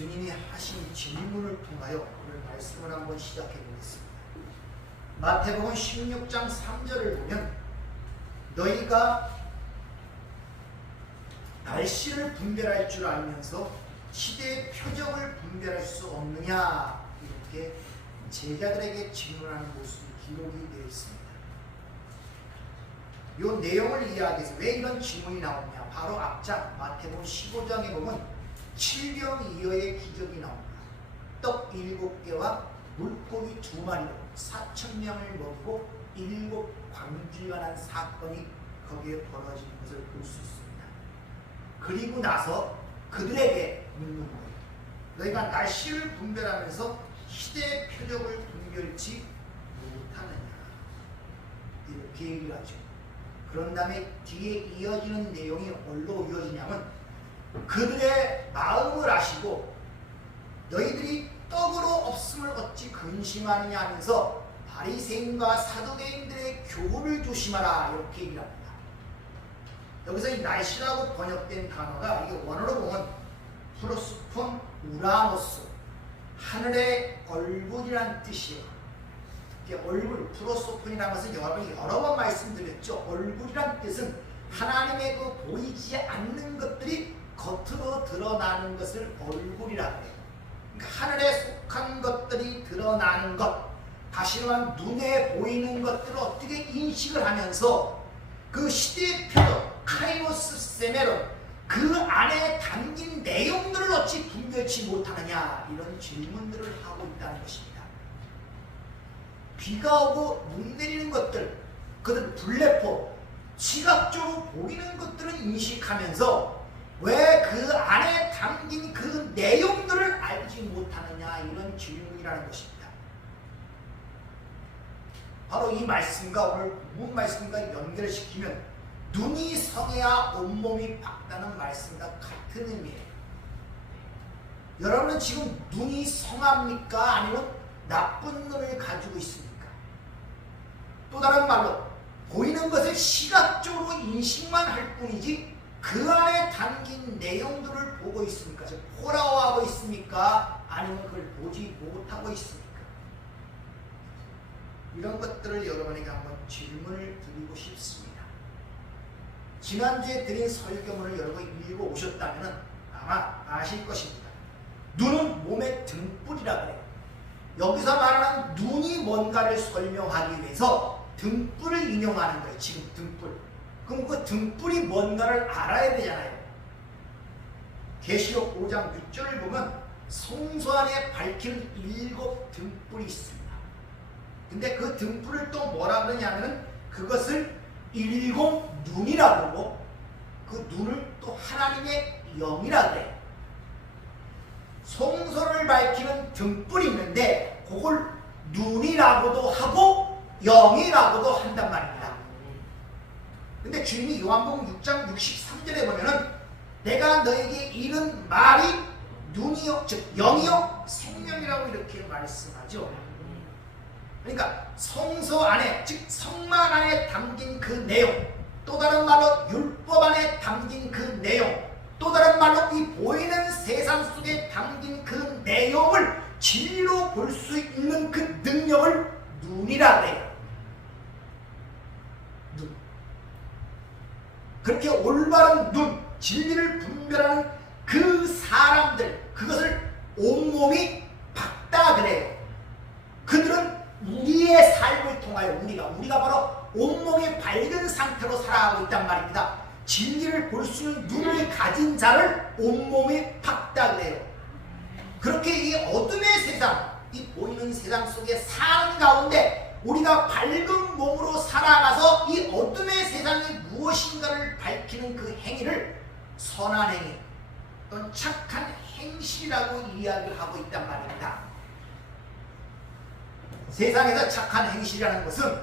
주님이 하신 질문을 통하여 오늘 말씀을 한번 시작해 보겠습니다. 마태복음 16장 3절을 보면 너희가 날씨를 분별할 줄 알면서 시대의 표적을 분별할 수 없느냐, 이렇게 제자들에게 질문하는 모습이 기록이 되어 있습니다. 이 내용을 이야기해서 왜 이런 질문이 나오냐, 바로 앞장 마태복음 15장에 보면 7병2여의 기적이 나옵니다. 떡 7개와 물고기 2마리로 4,000명을 먹이고 7 광주간한 사건이 거기에 벌어지는 것을 볼 수 있습니다. 그리고 나서 그들에게 묻는 거예요. 너희가 날씨를 분별하면서 시대의 표적을 분별치 못하느냐, 이렇게 얘기를 하죠. 그런 다음에 뒤에 이어지는 내용이 뭘로 이어지냐면 그들의 마음을 아시고 너희들이 떡으로 없음을 어찌 근심하느냐 하면서 바리새인과 사두개인들의 교훈을 조심하라, 이렇게 얘기를 합니다. 여기서 이 날씨라고 번역된 단어가 이게 원어로 보면 프로스폰 우라노스, 하늘의 얼굴이란 뜻이에요. 이게 얼굴, 프로소폰이라는 것은 여러 번 말씀드렸죠. 얼굴이란 뜻은 하나님의 그 보이지 않는 것들이 겉으로 드러나는 것을 얼굴이라고 해요. 그러니까 하늘에 속한 것들이 드러나는 것, 다시 말하면 눈에 보이는 것들을 어떻게 인식을 하면서 그 시대의 표적, 카이노스 세메론, 그 안에 담긴 내용들을 어찌 분별치 못하느냐, 이런 질문들을 하고 있다는 것입니다. 비가 오고 눈 내리는 것들, 그들 불레포, 시각적으로 보이는 것들은 인식하면서 왜 그 안에 담긴 그 내용들을 알지 못하느냐, 이런 질문이라는 것입니다. 바로 이 말씀과 오늘 본 말씀과 연결시키면 눈이 성해야 온몸이 밝다는 말씀과 같은 의미예요. 여러분은 지금 눈이 성합니까? 아니면 나쁜 눈을 가지고 있습니까? 또 다른 말로 보이는 것을 시각적으로 인식만 할 뿐이지 그 안에 담긴 내용들을 보고 있습니까? 즉 포라오하고 있습니까? 아니면 그걸 보지 못하고 있습니까? 이런 것들을 여러분에게 한번 질문을 드리고 싶습니다. 지난주에 드린 설교문을 여러분 읽어오셨다면 아마 아실 것입니다. 눈은 몸의 등불이라 그래요. 여기서 말하는 눈이 뭔가를 설명하기 위해서 등불을 인용하는 거예요. 지금 등불. 그럼 그 등불이 뭔가를 알아야 되잖아요. 계시록 5장 6절을 보면 성소 안에 밝히는 7 등불이 있습니다. 근데 그 등불을 또 뭐라 그러냐면 그것을 7 눈이라고 하고 그 눈을 또 하나님의 영이라 그래요. 성소를 밝히는 등불이 있는데 그걸 눈이라고도 하고 영이라고도 한단 말입니다. 근데 주님이 요한복음 6장 63절에 보면은 내가 너에게 이른 말이 눈이요, 즉 영이요 생명이라고 이렇게 말씀하죠. 그러니까 성소 안에, 즉 성막 안에 담긴 그 내용, 또 다른 말로 율법 안에 담긴 그 내용, 또 다른 말로 이 보이는 세상 속에 담긴 그 내용을 진리로 볼 수 있는 그 능력을 눈이라 해요. 눈. 그렇게 올바른 눈, 진리를 분별하는 그 사람들, 그것을 온몸이 밝다 그래요. 그들은 우리의 삶을 통하여 우리가 바로 온몸이 밝은 상태로 살아가고 있단 말입니다. 진리를 볼 수 있는 눈을 가진 자를 온몸이 밝다 그래요. 그렇게 이 어둠의 세상, 이 보이는 세상 속에 사는 가운데 우리가 밝은 몸으로 살아가서 이 어둠의 세상이 무엇인가를 밝히는 그 행위를 선한 행위 또는 착한 행실이라고 이야기를 하고 있단 말입니다. 세상에서 착한 행실이라는 것은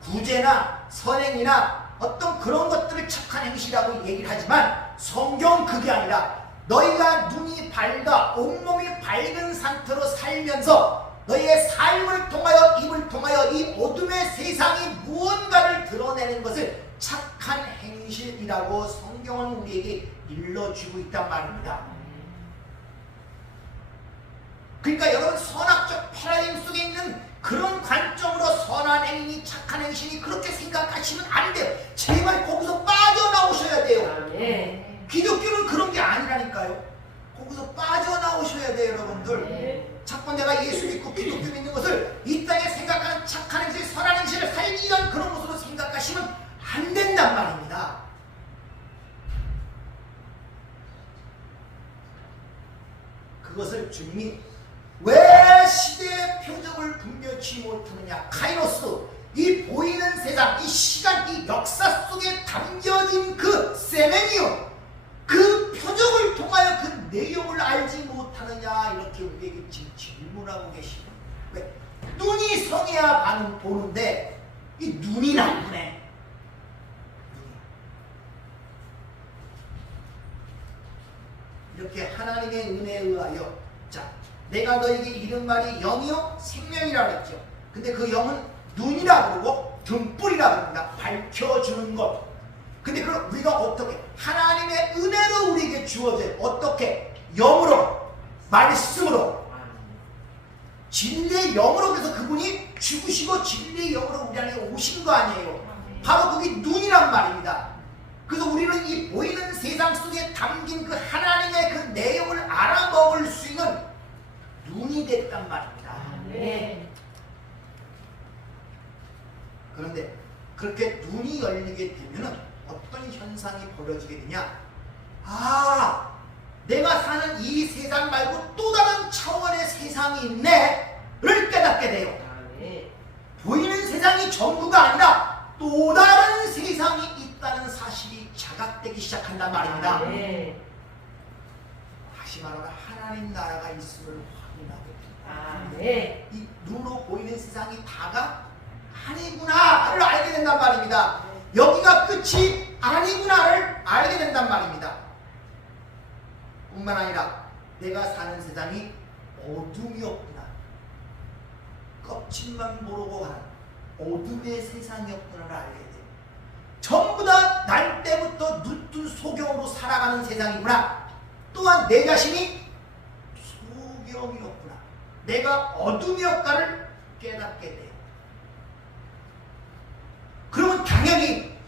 구제나 선행이나 어떤 그런 것들을 착한 행실이라고 얘기를 하지만 성경은 그게 아니라 너희가 눈이 밝아 온몸이 밝은 상태로 살면서 너희의 삶을 통하여 입을 통하여 이 어둠의 세상이 무언가를 드러내는 것을 착한 행실이라고 성경은 우리에게 일러주고 있단 말입니다. 그러니까 여러분 선악적 패러다임 속에 있는 그런 관점으로 선한 행위, 착한 행실이 그렇게 생각하시면 안 돼요. 제발 거기서 빠져나오셔야 돼요. 기독교는 그런 게 아니라니까요. 거기서 빠져나오셔야 돼요, 여러분들. 자꾸 내가 예수 믿고 기독교 믿는 것을 이 땅에 생각하는 착한 행실, 선한 행실을 살기 위한 그런 것으로 생각하시면 안 된단 말입니다. 그것을 주님이 왜 시대의 표적을 분별치 못하느냐. 카이로스, 이 보이는 세상, 이 시간, 이 역사 속에 담겨진 그 세메니오, 그 표적을 통하여 그 내용을 알지 못하느냐. 이렇게 우리에게 지금 질문하고 계시고, 왜? 눈이 성해야 보는데 이 눈이 나쁘네. 이렇게 하나님의 은혜에 의하여, 자, 내가 너에게 이른 말이 영이요 생명이라고 했죠. 근데 그 영은 눈이라 그러고 등불이라 그럽니다. 밝혀주는 것. 근데 그럼 우리가 어떻게 하나님의 은혜로 우리에게 주어져요. 어떻게? 영으로, 말씀으로, 진리의 영으로. 그래서 그분이 죽으시고 진리의 영으로 우리 안에 오신 거 아니에요. 바로 그게 눈이란 말입니다. 그래서 우리는 이 보이는 세상 속에 담긴 그 하나님의 그 내용을 알아먹을 수 있는 눈이 됐단 말입니다. 그런데 그렇게 눈이 열리게 되면 어떤 현상이 벌어지게 되냐. 아, 내가 사는 이 세상 말고 또 다른 차원의 세상이 있네 를 깨닫게 돼요. 보이는 세상이 전부가 아니라 또 다른 세상이 있다는 사실이 자각되기 시작한단 말입니다. 다시 말하면 하나님 나라가 있음을 확인하게 됩니다. 이 눈으로 보이는 세상이 다가 아니구나를 알게 된단 말입니다. 여기가 끝이 아니구나를 알게 된단 말입니다. 뿐만 아니라 내가 사는 세상이 어둠이 없구나, 껍질만 모르고 가는 어둠의 세상이었구나를 알게 돼요. 전부 다 날 때부터 눈뜬 소경으로 살아가는 세상이구나. 또한 내 자신이 소경이었구나, 내가 어둠이었다를 깨닫게 돼요. 그러면 당연히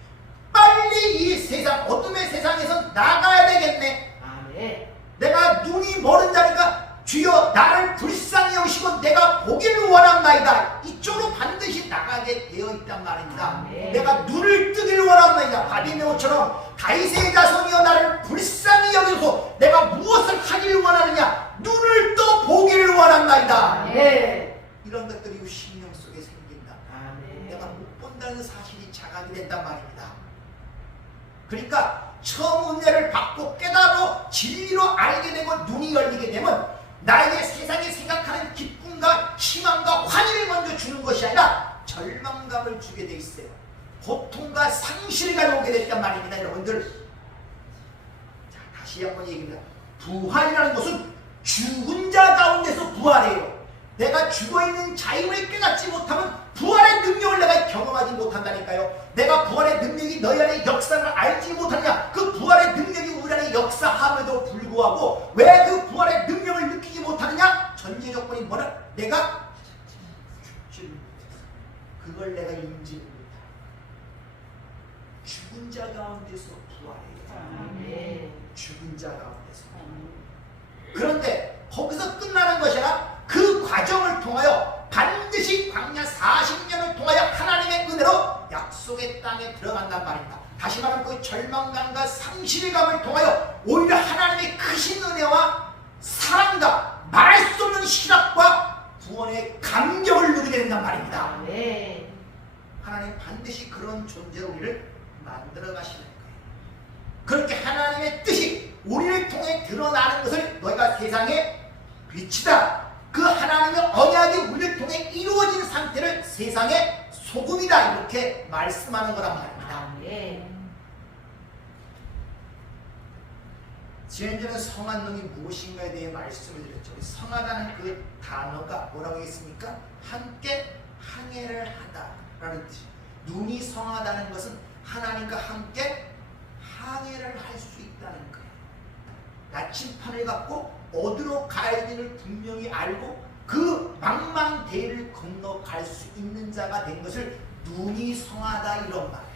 빨리 이 세상, 어둠의 세상에서 나가야 되겠네. 내가 눈이 멀은 자니까 주여 나를 불쌍히 여기시고 내가 보기를 원합나이다. 이쪽으로 반드시 나가게 되어 있단 말입니다. 내가 눈을 뜨기를 원합나이다. 바디메오처럼 다윗의 자손이여 나를 불쌍히 여기소. 내가 무엇을 하기를 원하느냐. 눈을 떠 보기를 원합나이다. 이런 것들이 심령 속에 생긴다. 내가 못 본다는 사실이 자각이 된단 말입니다. 그러니까 처음 은혜를 받고 깨닫고 진리로 알게 되고 눈이 열리게 되면 나에게 세상이 생각하는 기쁨과 희망과 환희를 먼저 주는 것이 아니라 절망감을 주게 돼 있어요. 고통과 상실을 가져오게 됐단 말입니다. 여러분들, 자, 다시 한번 얘기합니다. 부활이라는 것은 죽은 자 가운데서 부활해요. 내가 죽어있는 자유를 깨닫지 못하면 부활의 능력을 내가 경험하지 못한다니까요. 내가 부활의 능력이 너희 안에 역사를 알지 못하느냐. 그 부활의 능력이 우리 안에 역사함에도 불구하고 왜 그 부활의 능력을 느끼지 못하느냐. 전제 조건이 뭐냐. 내가 죽지를 못했어. 그걸 내가 인지를 못해. 죽은 자 가운데서 부활해요. 죽은 자 가운데서. 그런데 거기서 끝나는 것이 아니라 그 과정을 통하여 반드시 광야 40년을 통하여 하나님의 은혜로 약속의 땅에 들어간단 말입니다. 다시 말하면 그 절망감과 상실감을 통하여 오히려 하나님의 크신 은혜와 사랑과 말할 수 없는 희락과 구원의 감격을 누리게 된단 말입니다. 하나님 반드시 그런 존재로 우리를 만들어 가시는 거예요. 그렇게 하나님의 뜻이 우리를 통해 드러나는 것을 너희가 세상의 빛이다. 그 하나님의 언약이 우리를 통해 이루어진 상태를 세상의 소금이다. 이렇게 말씀하는 거란 말입니다. 지난주에는 성한 놈이 무엇인가에 대해 말씀을 드렸죠. 성하다는 그 단어가 뭐라고 했습니까? 함께 항해를 하다라는 뜻이에요. 눈이 성하다는 것은 하나님과 함께 항해를 할 수 있다는 거예요. 나침판을 갖고 어디로 가야 되는지를 분명히 알고 그 망망대해를 건너갈 수 있는 자가 된 것을 눈이 성하다 이런 말이에요.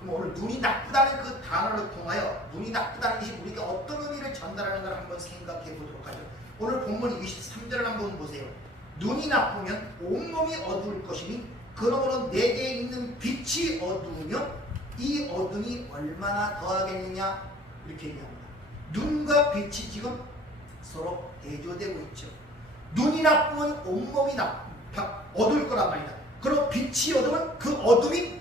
그럼 오늘 눈이 나쁘다는 그 단어를 통하여 눈이 나쁘다는 것이 우리가 어떤 의미를 전달하는 걸 한번 생각해 보도록 하죠. 오늘 본문 23절을 한번 보세요. 눈이 나쁘면 온몸이 어두울 것이니 그러므로 내게 있는 빛이 어두우면 이 어둠이 얼마나 더하겠느냐 이렇게 얘기합니다. 눈과 빛이 지금 서로 대조되고 있죠. 눈이 나쁘면 온몸이 어두울 거란 말이다. 그리고 빛이 어두우면 그 어둠이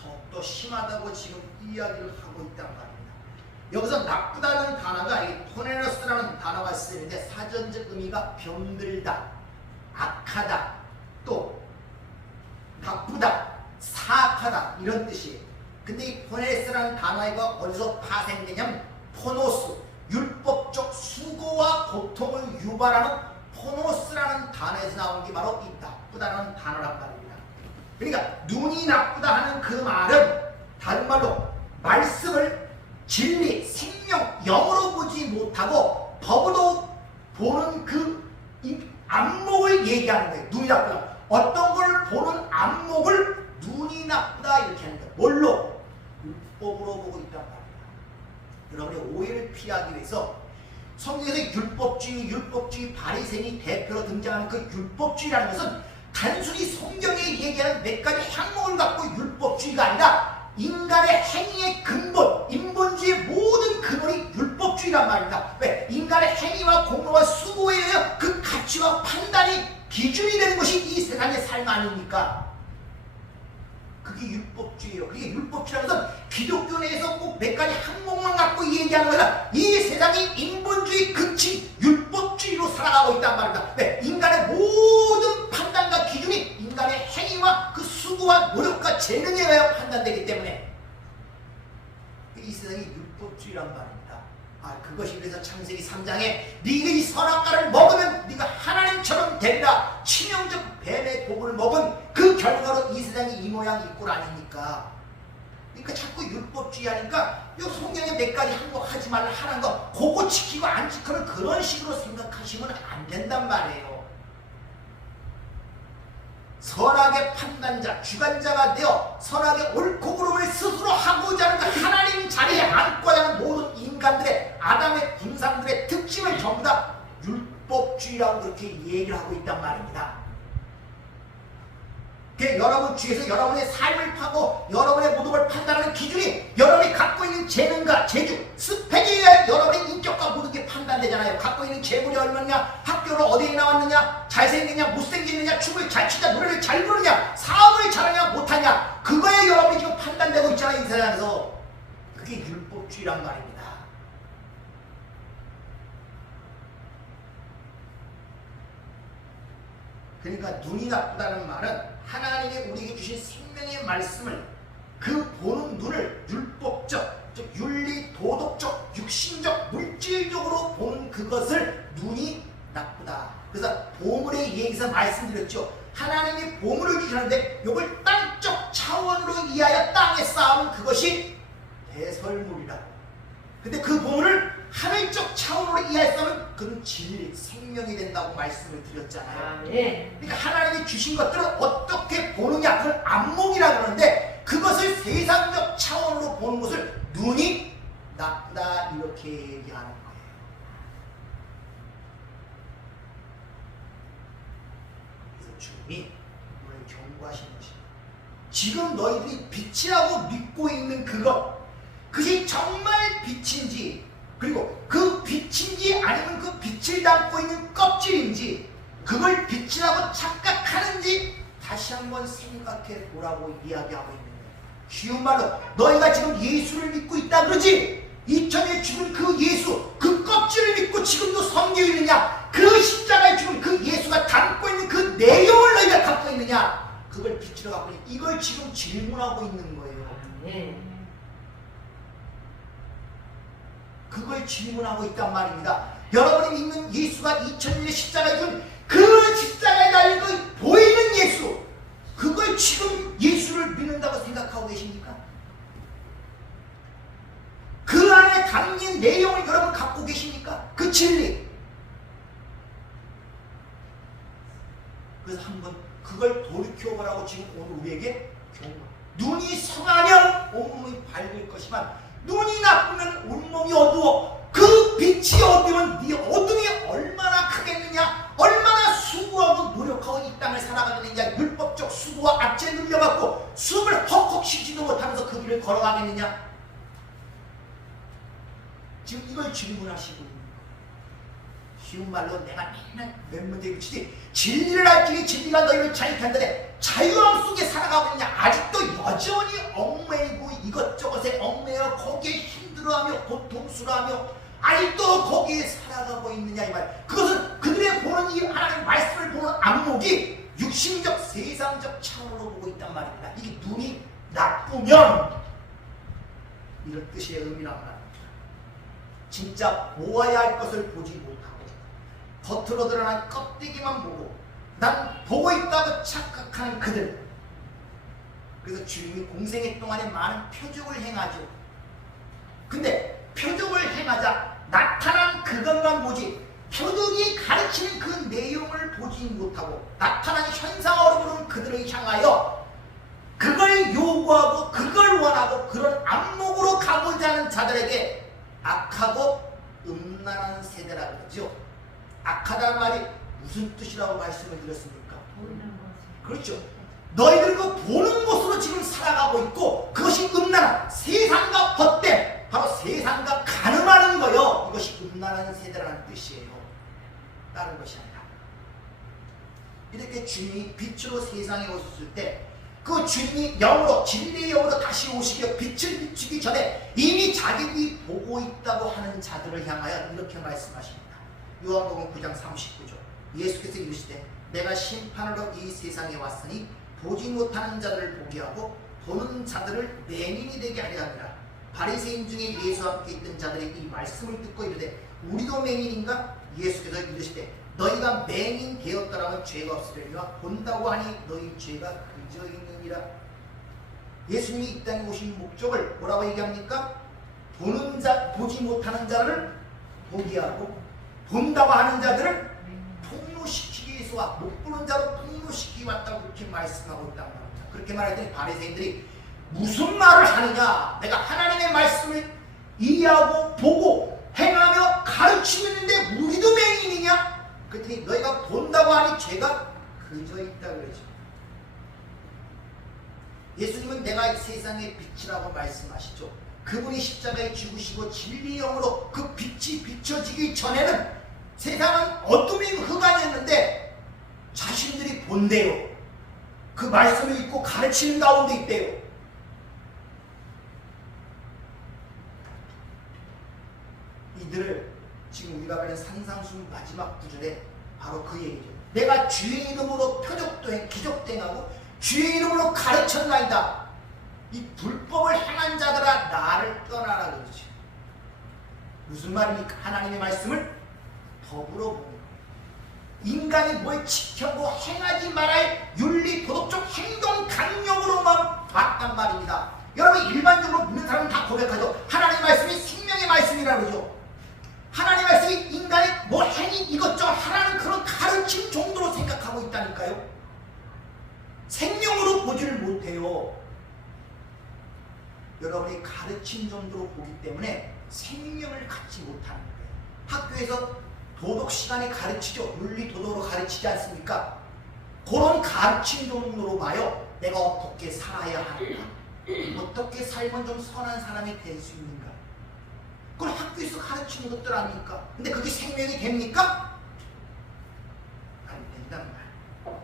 더욱더 심하다고 지금 이야기를 하고 있단 말입니다. 여기서 나쁘다는 단어가 이 포네러스라는 단어가 쓰이는데 사전적 의미가 병들다, 악하다, 또 나쁘다, 사악하다 이런 뜻이에요. 근데 이 포네스라는 단어가 어디서 파생되냐면 포노스, 율법적 수고와 고통을 유발하는 포노스라는 단어에서 나온 게 바로 이 나쁘다는 단어란 말입니다. 그러니까 눈이 나쁘다 하는 그 말은 다른 말로 말씀을 진리, 생명, 영으로 보지 못하고 법으로 보는 그 안목을 얘기하는 거예요. 눈이 나쁘다. 어떤 걸 보는 안목을 눈이 나쁘다 이렇게 하는 거예요. 뭘로? 율법으로 보고 있단 말입니다. 여러분의 오해를 피하기 위해서 성경에서 율법주의 바리새인이 대표로 등장하는 그 율법주의라는 것은 단순히 성경에 얘기하는 몇 가지 항목을 갖고 율법주의가 아니라 인간의 행위의 근본, 인본주의의 모든 근원이 율법주의란 말입니다. 왜? 인간의 행위와 공로와 수고에 의해 그 가치와 판단이 기준이 되는 것이 이 세상의 삶 아닙니까? 그게 율법주의예요. 그게 율법주의라는 것은 기독교 내에서 꼭 몇 가지 항목만 갖고 얘기하는 거라 이 세상이 인본주의 극치 율법주의로 살아가고 있단 말입니다. 왜? 인간의 모든 판단과 기준이 인간의 행위와 그 수고와 노력과 재능에 의해 판단되기 때문에 이 세상이 율법주의란 말입니다. 그것이 그래서 창세기 3장에 네가 이 선악과를 먹으면 네가 하나님처럼 된다. 치명적 뱀의 독을 먹은 그 결과로 이 세상이 이 모양 이 꼴 아닙니까? 그러니까 자꾸 율법주의 하니까 이 성경에 몇 가지 항목 하지 말라 하는 거 그거 지키고 안 지키는 그런 식으로 생각하시면 안 된단 말이에요. 선악의 판단자, 주관자가 되어 선악의 옳고 그름을 스스로 하고자 하는 그 하나님 자리에 앉고자 하는 모든 인간들의 아담의 군상들의 특징을 전부 다 율법주의라고 그렇게 얘기를 하고 있단 말입니다. 여러분 주위에서 여러분의 삶을 파고 여러분의 모든 걸 판단하는 기준이 여러분이 갖고 있는 재능과 재주, 스펙에 의해 여러분의 인격과 모든 게 판단되잖아요. 갖고 있는 재물이 얼마냐, 학교를 어디에 나왔느냐, 잘생겼냐, 못생겼느냐, 춤을 잘 추냐, 노래를 잘 부르냐, 사업을 잘하냐, 못하냐, 그거에 여러분이 지금 판단되고 있잖아요. 이 세상에서. 그게 율법주의란 말입니다. 그러니까 눈이 나쁘다는 말은 하나님이 우리에게 주신 생명의 말씀을 그 보는 눈을 율법적, 즉 윤리, 도덕적, 육신적, 물질적으로 보는 그것을 눈이 나쁘다. 그래서 보물의 얘기에서 말씀드렸죠. 하나님이 보물을 주셨는데 이걸 땅적 차원으로 이하여 땅에 쌓은 그것이 대설물이라고. 근데 그 보물을 하늘적 차원으로 이해했으면 그는 진리, 생명이 된다고 말씀을 드렸잖아요. 네. 그러니까 하나님이 주신 것들을 어떻게 보느냐, 그걸 안목이라 그러는데 그것을 세상적 차원으로 보는 것을 눈이 나쁘다 이렇게 얘기하는 거예요. 그래서 주님이 오늘 경고하시는 것입니다. 지금 너희들이 빛이라고 믿고 있는 그것이 정말 빛인지, 그리고 그 빛인지 아니면 그 빛을 담고 있는 껍질인지, 그걸 빛이라고 착각하는지 다시 한번 생각해 보라고 이야기하고 있는 거예요. 쉬운 말로 너희가 지금 예수를 믿고 있다 그러지? 2000년 죽은 그 예수, 그 껍질을 믿고 지금도 섬기고 있느냐? 그 십자가에 죽은 그 예수가 담고 있는 그 내용을 너희가 갖고 있느냐? 그걸 빛으로 갖고 있느냐? 이걸 지금 질문하고 있는 거예요. 그걸 질문하고 있단 말입니다. 여러분이 믿는 예수가 2000년의 십자가에 준 그 십자가에 달린 그 보이는 예수, 그걸 지금 예수를 믿는다고 생각하고 계십니까? 그 안에 안에 담긴 내용을 여러분 갖고 계십니까? 그 진리. 그래서 한번 그걸 돌이켜보라고 지금 오늘 우리에게 교훈. 눈이 성하면 온몸이 밝을 것이지만 눈이 나쁘면 온몸이 어두워. 그 빛이 어두우면 네 어둠이 얼마나 크겠느냐, 얼마나 수고하고 노력하고 이 땅을 살아가겠느냐, 율법적 수고와 악재에 눌려갖고 숨을 헉헉 쉬지도 못하면서 그 길을 걸어가겠느냐. 지금 이걸 질문하시고 있는 거예요. 쉬운 말로 내가 맨날 몇 문제 그치지 진리를 알지니 진리가 너희를 자유케 한다네. 자유함 속에 살아가고 있냐. 아직도 여전히 얽매이고 이것저것에 얽매여 거기에 힘들어하며 고통스러워하며 아직도 거기에 살아가고 있느냐 이 말. 그것은 그들의 보는 이 하나님의 말씀을 보는 안목이 육신적 세상적 차원으로 보고 있단 말입니다. 이게 눈이 나쁘면 이런 뜻의 의미란 말입니다. 진짜 보아야 할 것을 보지 못하고 겉으로 드러난 껍데기만 보고 난 보고 있다고 착각하는 그들. 그래서 주님이 공생애 동안에 많은 표적을 행하죠. 근데 표적을 행하자 나타난 그것만 보지 표적이 가르치는 그 내용을 보지 못하고 나타난 현상으로 보는 그들을 향하여 그걸 요구하고 그걸 원하고 그런 안목으로 가고자 하는 자들에게 악하고 음란한 세대라 그러죠. 악하다는 말이 무슨 뜻이라고 말씀을 드렸습니까? 그렇죠. 너희들 그 보는 것으로 지금 살아가고 있고 그것이 음란한 세상과 헛된 바로 세상과 가늠하는 거요. 이것이 음란한 세대라는 뜻이에요. 다른 것이 아니라. 이렇게 주님이 빛으로 세상에 오셨을 때 그 주님이 영으로 진리의 영으로 다시 오시기에 빛을 비추기 전에 이미 자기들이 보고 있다고 하는 자들을 향하여 이렇게 말씀하십니다. 요한복음 9장 39절. 예수께서 이르시되 내가 심판으로 이 세상에 왔으니 보지 못하는 자들을 보게 하고 보는 자들을 맹인이 되게 하려 함이라. 바리새인 중에 예수와 함께 있던 자들이 이 말씀을 듣고 이르되 우리도 맹인인가? 예수께서 이르시되 너희가 맹인 되었더라면 죄가 없으려니와 본다고 하니 너희 죄가 그저 있느니라. 예수님이 이 땅에 오신 목적을 뭐라고 얘기합니까? 보는 자, 보지 못하는 자를 보게 하고 본다고 하는 자들을 폭로시키기 위해서 못 보는 자로 폭로시키기 왔다고 그렇게 말씀하고 있단 말입니다. 그렇게 말했더니 바리새인들이 무슨 말을 하느냐? 내가 하나님의 말씀을 이해하고 보고 행하며 가르치고 있는데 우리도 맹인이냐? 그랬더니 너희가 본다고 하니 죄가 그저 있다 그러죠. 예수님은 내가 이 세상의 빛이라고 말씀하시죠. 그분이 십자가에 죽으시고 진리의 영으로 그 빛이 비춰지기 전에는 세상은 어둠이고 흑암이었는데 자신들이 본대요. 그 말씀을 읽고 가르치는 가운데 있대요. 이들을 지금 우리가 말하는 산상수 마지막 구절에 바로 그 얘기죠. 내가 주의 이름으로 표적도 행, 기적도 행하고 주의 이름으로 가르쳤나이다. 이 불법을 행한 자들아 나를 떠나라 그러죠. 무슨 말입니까? 하나님의 말씀을 법으로 보는 거예요. 인간이 뭘 지켜고 행하지 말아야 윤리 도덕적 행동 강령으로만 봤단 말입니다. 여러분 일반적으로 믿는 사람은 다 고백하죠. 하나님의 말씀이 생명의 말씀이라고 그러죠. 하나님의 말씀이 인간이 뭐 행위 이것저것 하라는 그런 가르침 정도로 생각하고 있다니까요. 생명으로 보지를 못해요. 여러분이 가르침 정도로 보기 때문에 생명을 갖지 못하는 거예요. 학교에서 도덕 시간에 가르치죠. 윤리 도덕으로 가르치지 않습니까? 그런 가르침 정도로 봐요. 내가 어떻게 살아야 하는가? 어떻게 살면 좀 선한 사람이 될 수 있는가? 그걸 학교에서 가르치는 것들 아닙니까? 근데 그게 생명이 됩니까? 안 된단 말이에요.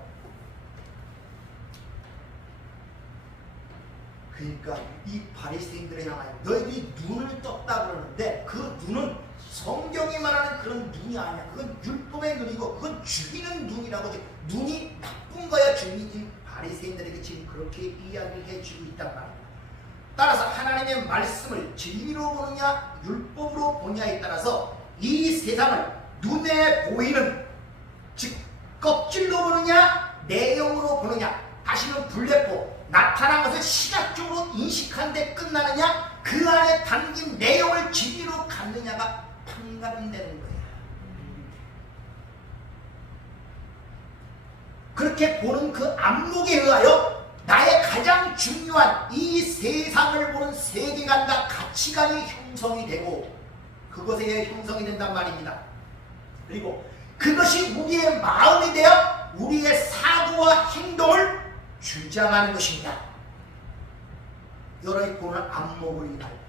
그러니까 이 바리새인들을 향하여 너희들이 눈을 떴다 그러는데 그 눈은 성경이 말하는 그런 눈이 아니야. 그건 율법의 눈이고 그건 죽이는 눈이라고. 눈이 나쁜 거야. 주님이 지금 바리새인들에게 지금 그렇게 이야기를 해주고 있단 말이야. 따라서 하나님의 말씀을 진리로 보느냐 율법으로 보느냐에 따라서 이 세상을 눈에 보이는 즉 껍질로 보느냐 내용으로 보느냐 다시는 불레포 나타난 것을 시각적으로 인식한 데 끝나느냐 그 안에 담긴 내용을 진리로 않느냐가 판가름 되는 거예요. 그렇게 보는 그 안목에 의하여 나의 가장 중요한 이 세상을 보는 세계관과 가치관이 형성이 되고 그것에 의해 형성이 된단 말입니다. 그리고 그것이 우리의 마음이 되어 우리의 사고와 행동을 주장하는 것입니다. 여러분이 보는 안목을 인하여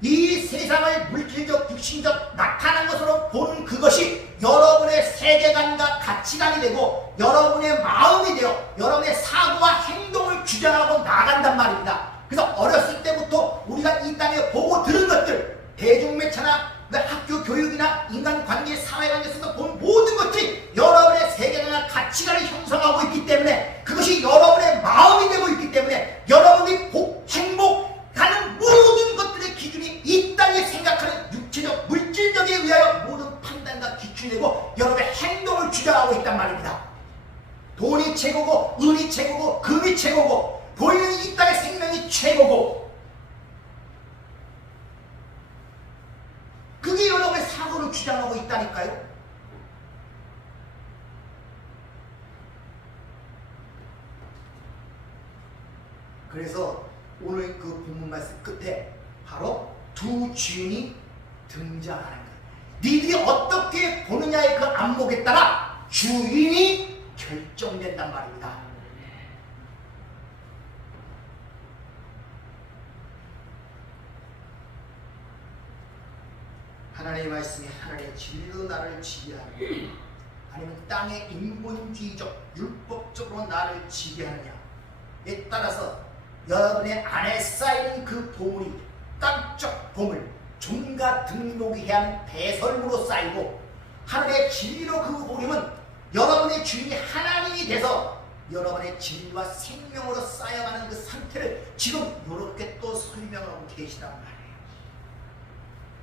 이 세상을 물질적, 육신적 나타난 것으로 보는 그것이 여러분의 세계관과 가치관이 되고 여러분의 마음이 되어 여러분의 사고와 행동을 주장하고 나간단 말입니다. 그래서 어렸을 때부터 우리가 이 땅에 보고 들은 것들, 대중매체나 학교 교육이나 인간관계, 사회관계 속에서 본 모든 것들이 여러분의 세계관과 가치관을 형성하고 있기 때문에 그것이 여러분의 마음이 되고 있기 때문에 여러분이 행복하는 모든 것들의 기준이 이 땅에 생각하는 육체적, 물질적에 의하여 모든 판단과 기준이 되고 여러분의 행동을 주장하고 있단 말입니다. 돈이 최고고 은이 최고고 금이 최고고 보이는 이 땅의 생명이 최고고 그게 여러분의 사고를 주장하고 있다니까요. 그래서 오늘 그 본문 말씀 끝에 바로 두 주인이 등장하는 거예요. 니들이 어떻게 보느냐의 그 안목에 따라 주인이 결정된단 말입니다. 하나님의 말씀이 하나님의 진리로 나를 지배하느냐 아니면 땅의 인본주의적 율법적으로 나를 지배하느냐에 따라서 여러분의 안에 쌓이는 그 보물이 땅적 보물, 종가 등록이 한 배설물로 쌓이고 하나님의 진리로 그 보물은 여러분의 주인이 하나님이 돼서 여러분의 진리와 생명으로 쌓여가는 그 상태를 지금 이렇게 또 설명하고 계시단 말이에요.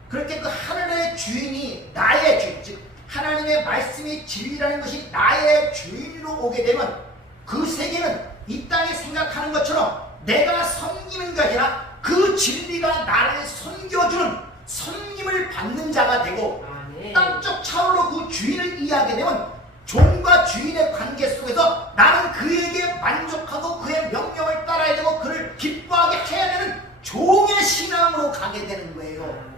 그렇게 그 하늘의 주인이 나의 주인, 즉 하나님의 말씀이 진리라는 것이 나의 주인으로 오게 되면 그 세계는 이 땅에 생각하는 것처럼 내가 섬기는 게 아니라 그 진리가 나를 섬겨주는 섬김을 받는 자가 되고 땅적 차원으로 그 주인을 이해하게 되면 종과 주인의 관계 속에서 나는 그에게 만족하고 그의 명령을 따라야 되고 그를 기뻐하게 해야 되는 종의 신앙으로 가게 되는 거예요.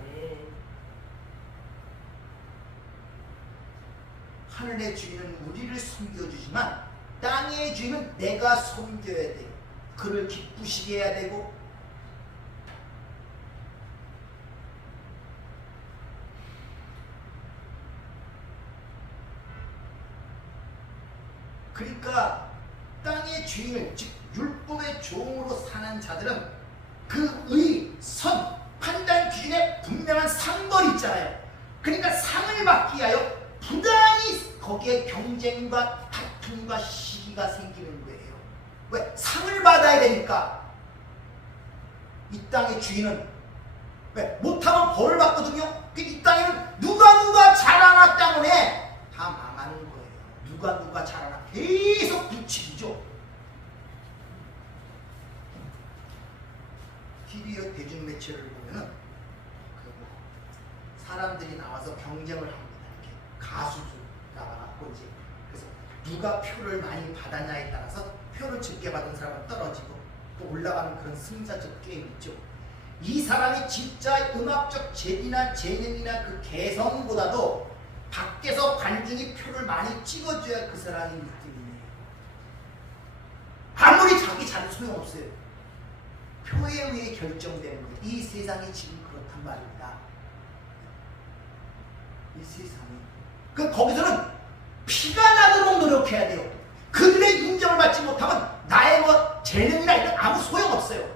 하늘의 주인은 우리를 섬겨주지만 땅의 주인은 내가 섬겨야 돼요. 그를 기쁘시게 해야 되고 그러니까 땅의 주인을 즉 율법의 종으로 사는 자들은 그 의, 선, 판단 기준에 분명한 상벌이 있잖아요. 그러니까 상을 받기 위하여 부단히 거기에 경쟁과 다툼과 시기가 생기는 거예요. 왜? 상을 받아야 되니까. 이 땅의 주인은 왜? 못하면 벌을 받거든요. 이 땅에는 누가 잘하나 때문에 다 망하는 거예요. 누가 잘하나 계속 부치기죠. TV 대중매체를 보면은 사람들이 나와서 경쟁을 합니다. 이렇게 가수도 나와갖고 이제 그래서 누가 표를 많이 받았냐에 따라서 표를 적게 받은 사람은 떨어지고 또 올라가는 그런 승자적 게임 있죠. 이 사람이 진짜 음악적 재능이나 그 개성보다도 밖에서 관중이 표를 많이 찍어줘야 그 사람이 1등이에요. 아무리 자기 잘해도 소용없어요. 표에 의해 결정되는 거예요. 이 세상이 지금 그렇단 말입니다. 이 세상이. 거기서는 피가 나도록 노력해야 돼요. 그들의 인정을 받지 못하면 나의 뭐 재능이나 이런 아무 소용없어요.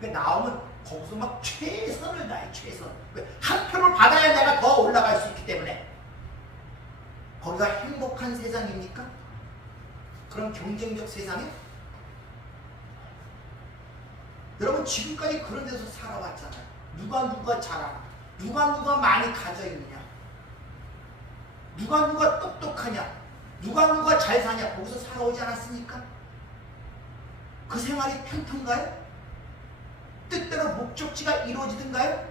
나오면 거기서 막 최선을 다해, 최선. 한 표를 받아야 내가 더 올라갈 수 있기 때문에. 거기가 행복한 세상입니까? 그런 경쟁적 세상에? 여러분 지금까지 그런 데서 살아왔잖아요. 누가 잘하나? 누가 많이 가져있느냐? 누가 똑똑하냐? 누가 잘 사냐? 거기서 살아오지 않았습니까? 그 생활이 편편가요? 뜻대로 목적지가 이루어지든가요?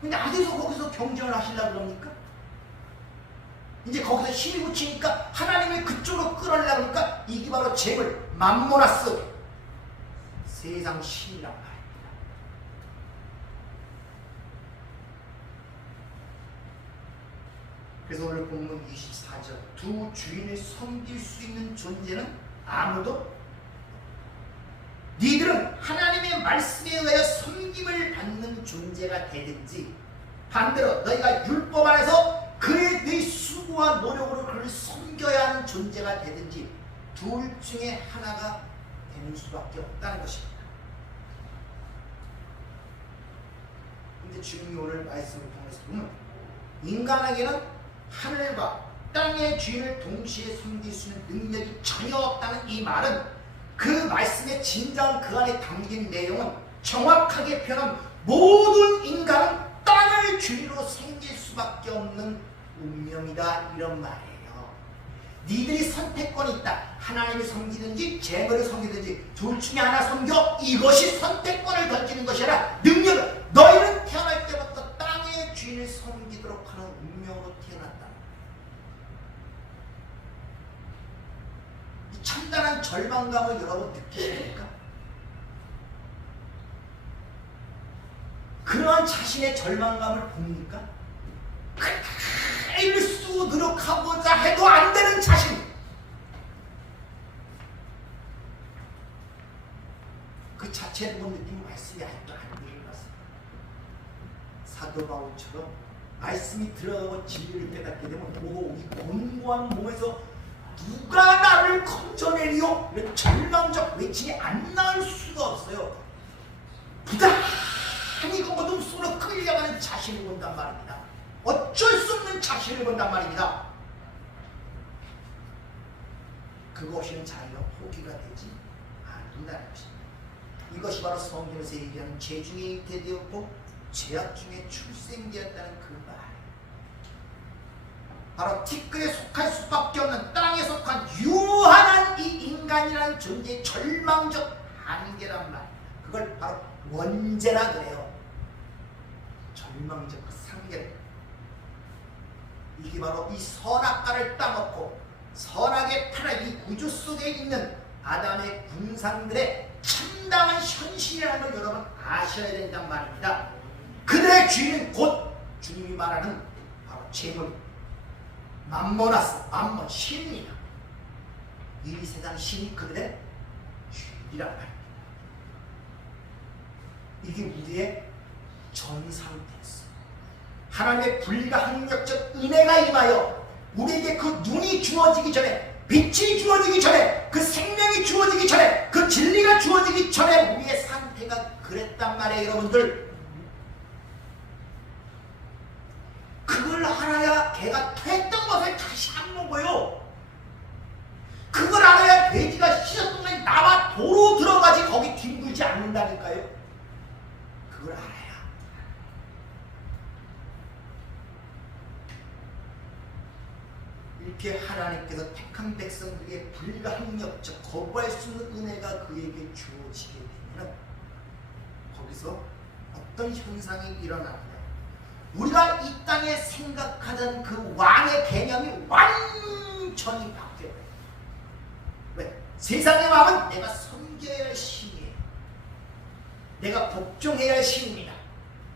근데 어디서 거기서 경쟁을 하시려고 그럽니까? 이제 거기서 힘이 붙이니까 하나님을 그쪽으로 끌어내려고 하니까 이게 바로 재물, 맘모나스, 세상 신이란 말입니다. 그래서 오늘 본문 24절, 두 주인을 섬길 수 있는 존재는 아무도, 니들은 하나님의 말씀에 의하여 섬김을 받는 존재가 되든지 반대로 너희가 율법 안에서 그의 네 수고와 노력으로 그를 섬겨야 하는 존재가 되든지 둘 중에 하나가 되는 수밖에 없다는 것입니다. 근데 주님이 오늘 말씀을 통해서 보면 인간에게는 하늘과 땅의 주인을 동시에 섬길 수 있는 능력이 전혀 없다는 이 말은 그 말씀의 진정 그 안에 담긴 내용은 정확하게 표현한 모든 인간은 땅을 주인으로 섬길 수밖에 없는 운명이다, 이런 말이에요. 니들이 선택권이 있다. 하나님을 섬기든지 재물을 섬기든지 둘 중에 하나 섬겨. 이것이 선택권을 던지는 것이 아니라 능력을. 너희는 태어날 때부터 땅의 주인을 섬기도록 하는 운명으로 태어났다. 이 참다한 절망감을 여러분 느끼십니까? 그러한 자신의 절망감을 봅니까? 일수 노력하고자 해도 안 되는 자신. 그 자체를 못 느끼는 말씀이 아직도 안 되는 것입니다. 사도 바울처럼 말씀이 들어가고 진리를 깨닫게 되면 이 곤고한 몸에서 누가 나를 건져내리요? 이런 절망적 외침이 안 나올 수가 없어요. 부단히 그 어둠 속으로 끌려가는 자신을 본단 말입니다. 어쩔 수 없는 자신을 본단 말입니다. 그것이 자기가 포기가 되지 않는다는 것입니다. 이것이 바로 성경에서 얘기하는 죄 중에 잉태되었고 죄악 중에 출생되었다는 그 말. 바로 티끌에 속할 수밖에 없는 땅에 속한 유한한 이 인간이라는 존재의 절망적 한계란 말. 그걸 바로 원죄라 그래요. 절망적 상계. 이게 바로 이 선악과를 따먹고 선악의 타락, 이 구조 속에 있는 아담의 군상들의 참담한 현실이라는 걸 여러분 아셔야 된단 말입니다. 그들의 주인은 곧 주님이 말하는 바로 재물, 맘모나스, 맘몬, 신입니다. 이 세상 신이 그들의 주인이란 말입니다. 이게 우리의 전 상태였어요. 하나님의 불가항력적 은혜가 임하여 우리에게 그 눈이 주어지기 전에, 빛이 주어지기 전에, 그 생명이 주어지기 전에, 그 진리가 주어지기 전에 우리의 상태가 그랬단 말이에요. 여러분들, 그걸 알아야 개가 퇴했던 것을 다시 안 먹어요. 그걸 알아야 돼지가 씻었던 것이 나와 도로 들어가지 거기 뒹굴지 않는다니까요. 그걸 알아야. 이렇게 하나님께서 택한 백성들에게 불가항력적 거부할 수 없는 은혜가 그에게 주어지게 되면 거기서 어떤 현상이 일어나느냐. 우리가 이 땅에 생각하던 그 왕의 개념이 완전히 바뀌어요. 왜? 세상의 왕은 내가 섬겨야 할 신이에요. 내가 복종해야 할 신입니다.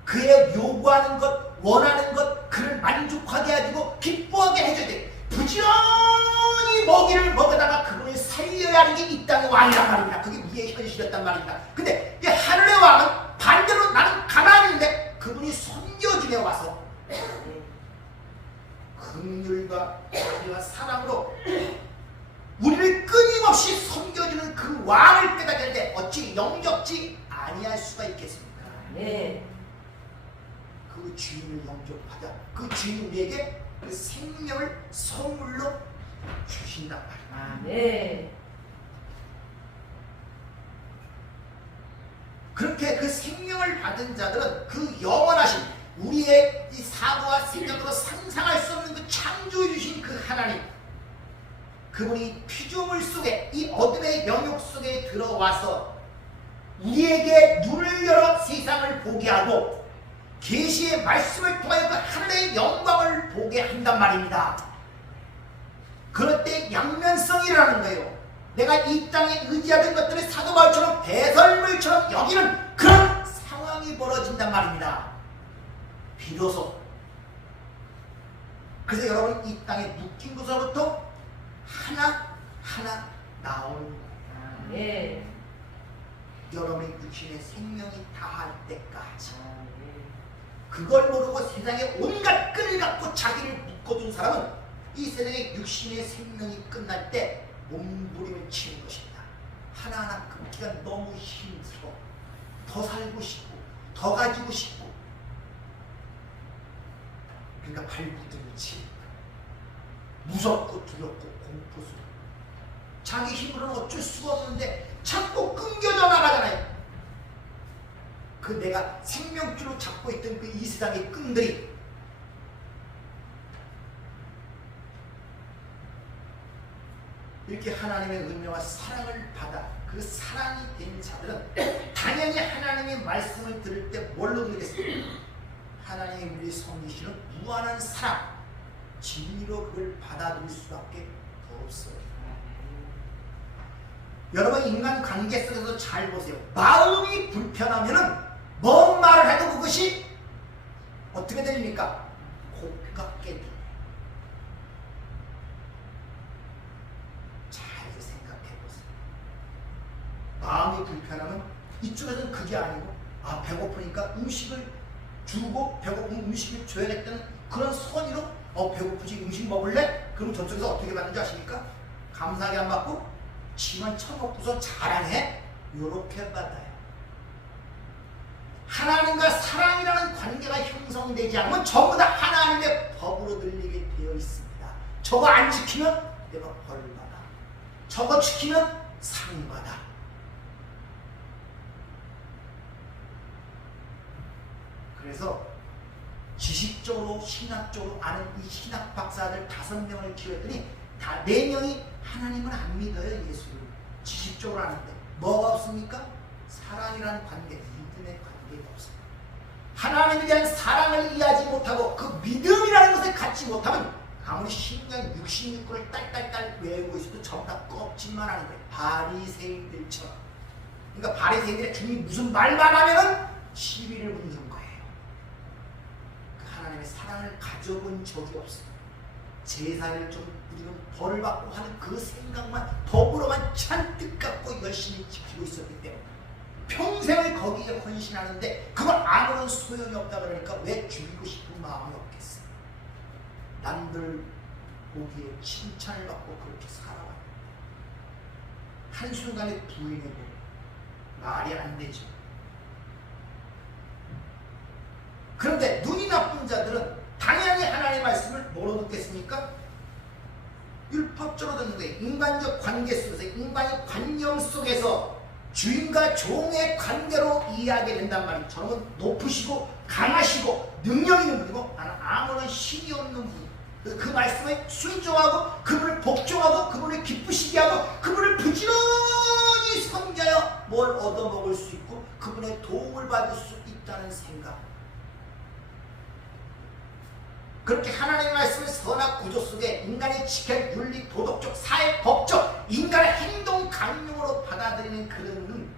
그의 요구하는 것, 원하는 것, 그를 만족하게 해주고 기뻐하게 해줘야 돼. 부지런히 먹이를 먹으다가 그분을 살려야 하는 게 이 땅의 왕이란 말입니다. 그게 우리의 현실이었단 말입니다. 근데 이 하늘의 왕은 반대로 나는 가만히 있는데 그분이 섬겨주며 와서 긍휼과 사랑으로 우리를 끊임없이 섬겨주는 그 왕을 깨닫게 될 때 어찌 영접지 아니할 수가 있겠습니까? 네. 그 주인을 영접하자. 그 주인이 우리에게 그 생명을 선물로 주신단 말이야. 네. 그렇게 그 생명을 받은 자들은 그 영원하신 우리의 이 사고와 생각으로 상상할 수 없는 그 창조해 주신 그 하나님, 그분이 피조물 속에 이 어둠의 영역 속에 들어와서 우리에게 눈을 열어 사랑을 보게 하고 계시의 말씀을 통하여 그 하늘의 영광을 보게 한단 말입니다. 그럴 때 양면성이라는 거예요. 내가 이 땅에 의지하던 것들을 사도 바울처럼 배설물처럼 여기는 그런 상황이 벌어진단 말입니다. 비로소. 그래서 여러분 이 땅에 묶인 곳으로부터 하나하나 나오는 거예요. 네. 여러분의 육신의 생명이 다할 때까지. 그걸 모르고 세상에 온갖 끈을 갖고 자기를 묶어둔 사람은 이 세상의 육신의 생명이 끝날 때 몸부림을 치는 것입니다. 하나하나 끊기가 너무 힘들어. 더 살고 싶고 더 가지고 싶고, 그러니까 발부둥치, 무섭고 두렵고 공포스러워. 자기 힘으로는 어쩔 수가 없는데 자꾸 끊겨져 나가잖아요. 그 내가 생명줄로 잡고 있던 그 이 세상의 끈들이 이렇게 하나님의 은혜와 사랑을 받아 그 사랑이 된 자들은 당연히 하나님의 말씀을 들을 때 뭘로 들겠습니까? 하나님이 우리 섬기시는 무한한 사랑, 진리로 그걸 받아들일 수밖에 없어요. 여러분 인간 관계 속에서 잘 보세요. 마음이 불편하면은 뭔 말을 해도 그것이 어떻게 들립니까? 곱깝게 들려요. 잘 생각해보세요. 마음이 불편하면 이쪽에서는 그게 아니고 배고프니까 음식을 주고 배고프면 음식을 줘야겠다는 그런 선의로 배고프지 음식 먹을래? 그럼 저쪽에서 어떻게 받는지 아십니까? 감사하게 안 받고 지만 처먹고서 자랑해? 요렇게 받아요. 하나님과 사랑이라는 관계가 형성되지 않으면 전부 다 하나님의 법으로 들리게 되어 있습니다. 저거 안 지키면 내가 벌받아. 저거 지키면 상받아. 그래서 지식적으로 신학적으로 아는 이 신학 박사들 5명을 키웠더니 다 4명이 하나님을 안 믿어요. 예수를 지식적으로 아는데 뭐가 없습니까? 사랑이라는 관계, 믿음의 관계가 없습니다. 하나님에 대한 사랑을 이해하지 못하고 그 믿음이라는 것을 갖지 못하면 아무리 신경 66구를 딸딸딸 외우고 있어도 전부 다 껍질만 하는 거예요. 바리새인들처럼. 그러니까 바리새인들의 주님이 무슨 말만 하면은 시비를 붙는 거예요. 그 하나님의 사랑을 가져본 적이 없어요. 제사를 좀 우리는 벌을 받고 하는 그 생각만 법으로만 잔뜩 갖고 열심히 지키고 있었기 때문에 평생을 거기에 헌신하는데 그건 아무런 소용이 없다 그러니까 왜 죽이고 싶은 마음이 없겠어요. 남들 보기에 칭찬을 받고 그렇게 살아와요. 한순간에 부인해도 말이 안 되죠. 그런데 눈이 나쁜 자들은 당연히 하나님의 말씀을 뭐로 듣겠습니까? 율법적으로 듣는 거예요. 인간적 관계 속에서, 인간의 관념 속에서 주인과 종의 관계로 이해하게 된단 말이에요. 저는 높으시고 강하시고 능력 있는 분이고 나는 아무런 신이 없는 분. 그 말씀에 순종하고 그분을 복종하고 그분을 기쁘시게 하고 그분을 부지런히 섬겨야 뭘 얻어먹을 수 있고 그분의 도움을 받을 수 있다는 생각. 그렇게 하나님의 말씀을 선악 구조 속에 인간이 지켜야 윤리, 도덕적, 사회, 법적, 인간의 행동 강령으로 받아들이는 그런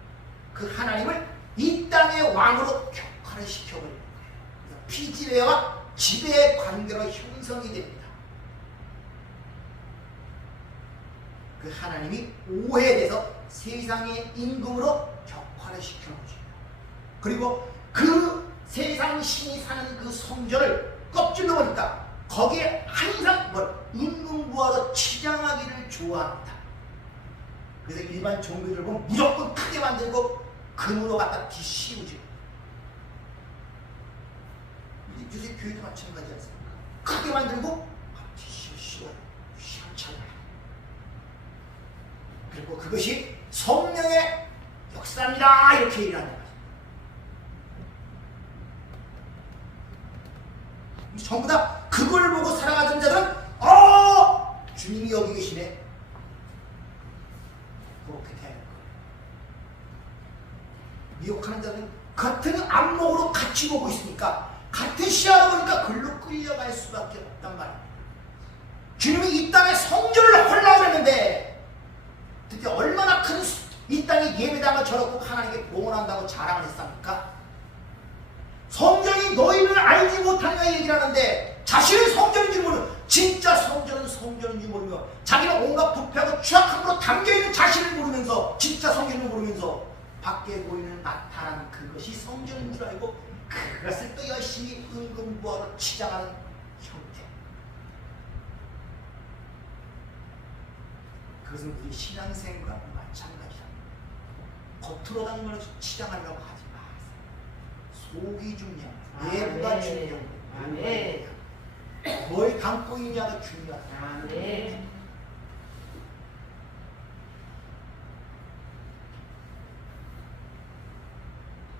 그 하나님을 이 땅의 왕으로 격화를 시켜버리는 거예요. 피지배와 지배의 관계로 형성이 됩니다. 그 하나님이 오해돼서 세상의 임금으로 격화를 시켜놓습니다. 그리고 그 세상 신이 사는 그 성전을 껍질로 보니까 거기에 항상 임금부하러 치장하기를 좋아합니다. 그래서 일반 종교들 보면 무조건 크게 만들고 금으로 갖다 뒤씌우죠. 요새 교회도 마찬가지 않습니까? 크게 만들고 뒤씌워요. 시원찮아요. 그리고 그것이 성령의 역사입니다. 이렇게 일하는 거예요. 전부 다 그걸 보고 살아가던 자들은 주님이 여기 계시네. 그렇게 되는 거예요. 미혹하는 자들은 같은 안목으로 같이 보고 있으니까 같은 시야로 보니까 글로 끌려갈 수밖에 없단 말입니다. 주님이 이 땅에 성전을 헐라고 했는데 그때 얼마나 큰 이 땅에 예배당을 저렇고 하나님께 봉헌한다고 자랑을 했습니까? 성전이 너희를 알지 못하냐 얘기를 하는데 자신은 성전인지 모르며 진짜 성전은 성전인지 모르며 자기는 온갖 부패하고 취약함으로 담겨있는 자신을 모르면서 진짜 성전을 모르면서 밖에 보이는 나타난 그것이 성전인 줄 알고 그것을 또 열심히 은근부하로 치장하는 형태. 그것은 우리 신앙생활과 마찬가지다. 겉으로 단 걸 치장하려고 하지 마세요. 속이 중요해요. 내부가 중요해요. 뭘 담고 있냐가 중요하다.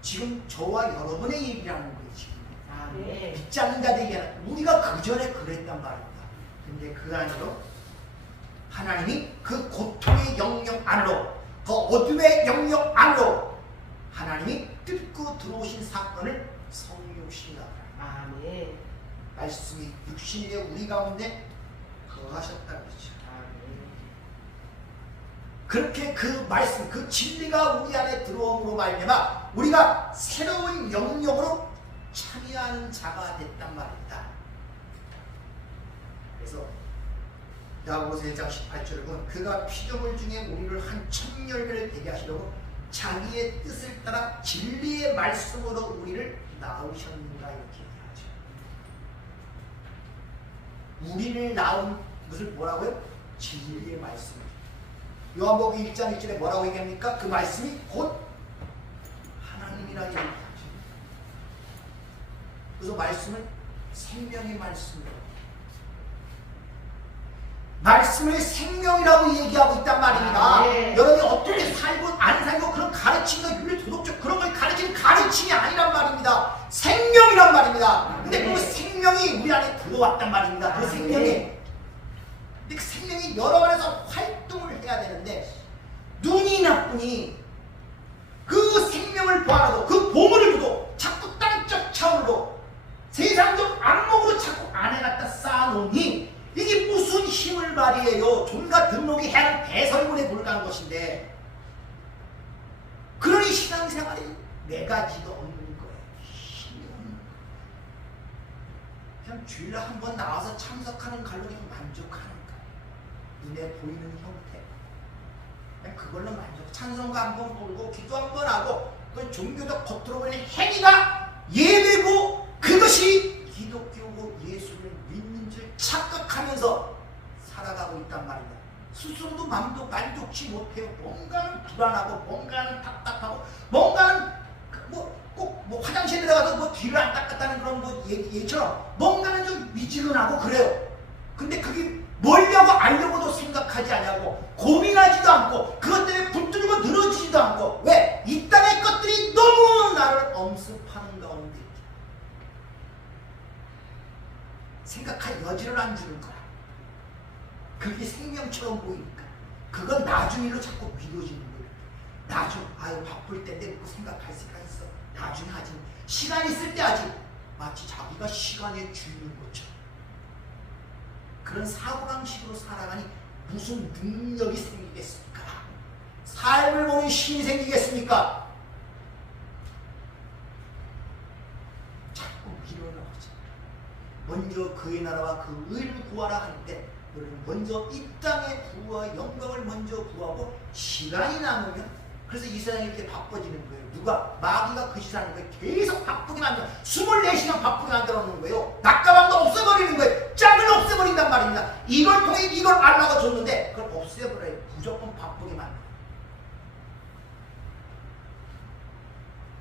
지금 저와 여러분의 얘기라는 거예요. 지금 믿지 않는 자들 얘기하는 우리가 그 전에 그랬단 말입니다. 근데 그 안으로 하나님이 그 고통의 영역 안으로 그 어둠의 영역 안으로 하나님이 뚫고 들어오신 사건을 성육신이라고 합니다. 말씀이 육신의 우리 가운데 거하셨다는 거죠. 그렇게 그 말씀, 그 진리가 우리 안에 들어옴으로 말미암아 우리가 새로운 영역으로 참여하는 자가 됐단 말입니다. 그래서 야고보서 1장 18절에 보면 그가 피조물 중에 우리를 한 천열배를 되게 하시려고 자기의 뜻을 따라 진리의 말씀으로 우리를 낳으셨는가 이렇게 얘기하죠. 우리를 낳은 것을 뭐라고요? 진리의 말씀. 요한복음 1장 1절에 뭐라고 얘기합니까? 그 말씀이 곧 하나님이라 얘기하죠. 그래서 말씀을 생명의 말씀으로 말씀을 생명이라고 얘기하고 있단 말입니다. 여러분이 어떻게 살고 안 살고 그런 가르침과 윤리 도덕적 그런 걸 가르치는 가르침이 아니란 말입니다. 생명이란 말입니다. 근데 그 생명이 우리 안에 들어왔단 말입니다. 그 생명이. 근데 그 생명이 여러 번에서 활동을 해야 되는데 눈이 나쁘니 그 생명을 보아도 그 보물을 두고 자꾸 땅적 차원으로 세상적 안목으로 자꾸 안에 갖다 쌓아놓으니 이게 무슨 힘을 발휘해요? 종가 등록이 해야 하는 배설물에 불과한 것인데 그러니 신앙생활이 네 가지가 없는 거예요. 힘이 없는 거예요. 그냥 주일날 한번 나와서 참석하는 걸로 만족하는 거예요. 눈에 보이는 형태 그냥 그걸로 만족. 찬송가 한번 부르고 기도 한번 하고 그 종교적 겉으로 보이는 행위가 예배고 그것이 기독교고 예수를 믿는 줄 착각하면서 살아가고 있단 말입니다. 스스로도 마음도 만족치 못해요. 뭔가는 불안하고 뭔가는 답답하고 뭔가는 꼭 화장실에 들어가서 뭐 뒤를 안 닦았다는 그런 뭐 얘기처럼 뭔가는 좀 미지근하고 그래요. 근데 그게 뭐냐고 알려고도 생각하지 않냐고 고민하지도 않고 그것 때문에 붙들고 늘어지지도 않고 왜? 이 땅의 것들이 너무 나를 엄습하는 가운데 생각할 여지를 안 주는 거야. 그게 생명처럼 보이니까 그건 나중 일로 자꾸 미뤄지는 거예요. 나중 아유 바쁠 때인데 뭐 생각할 수가 있어. 나중에 하지. 시간 있을 때 하지. 마치 자기가 시간의 주인인 것처럼. 그런 사고방식으로 살아가니 무슨 능력이 생기겠습니까? 삶을 보는 힘이 생기겠습니까? 자꾸 밀어넣어져. 먼저 그의 나라와 그 의를 구하라 할 때 우리는 먼저 이 땅의 부와 영광을 먼저 구하고 시간이 남으면 그래서 이 세상이 이렇게 바빠지는 거예요. 누가? 마귀가 그 시사하는 거예요. 계속 바쁘게 만들어 24시간 바쁘게 만들어 놓는 거예요. 낮가방도 없애버리는 거예요. 짝을 없애버린단 말입니다. 이걸 통해 이걸 알라고 줬는데 그걸 없애버려요. 무조건 바쁘게 만들어.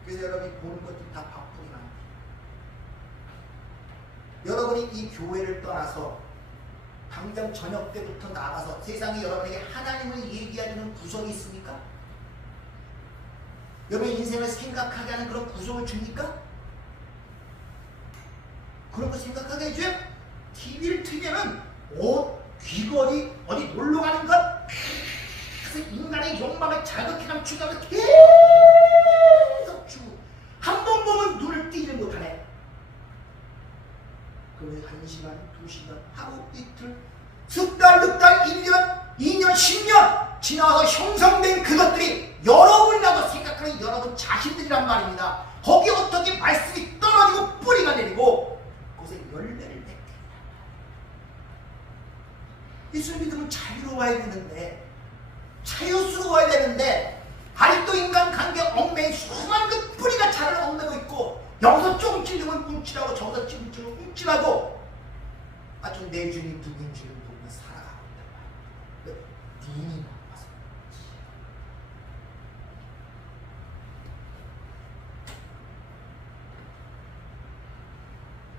그래서 여러분이 보는 것도 다 바쁘게 만들어. 여러분이 이 교회를 떠나서 당장 저녁 때부터 나가서 세상에 여러분에게 하나님을 얘기하려는 구석이 있습니까? 여러분의 인생을 생각하게 하는 그런 구석을 줍니까? 그런 거 생각하게 해줘요? TV를 틀면은 옷, 귀걸이, 어디 놀러 가는 것 그래서 인간의 욕망을 자극해 감추다가 계속 주고 그러면 1시간, 2시간, 하루, 이틀, 석 달, 넉 달, 1년, 2년, 10년 지나서 형성된 그것들이 여러분이라고 생각하는 여러분 자신들이란 말입니다. 거기 어떻게 말씀이 떨어지고 뿌리가 내리고 그곳에 열매를 맺게. 예수 믿으면 자유로워야 되는데, 자유스러워야 되는데 아직도 인간관계 얽매인 수많은 그 뿌리가 자를 얽매고 있고, 여기서 조금 찔리면 움찔하고 저기서 찔리면 움찔하고 아주 내 주님 누군지를 모르며 살아가고 있단 말이에요. 왜? 눈이 나빠서.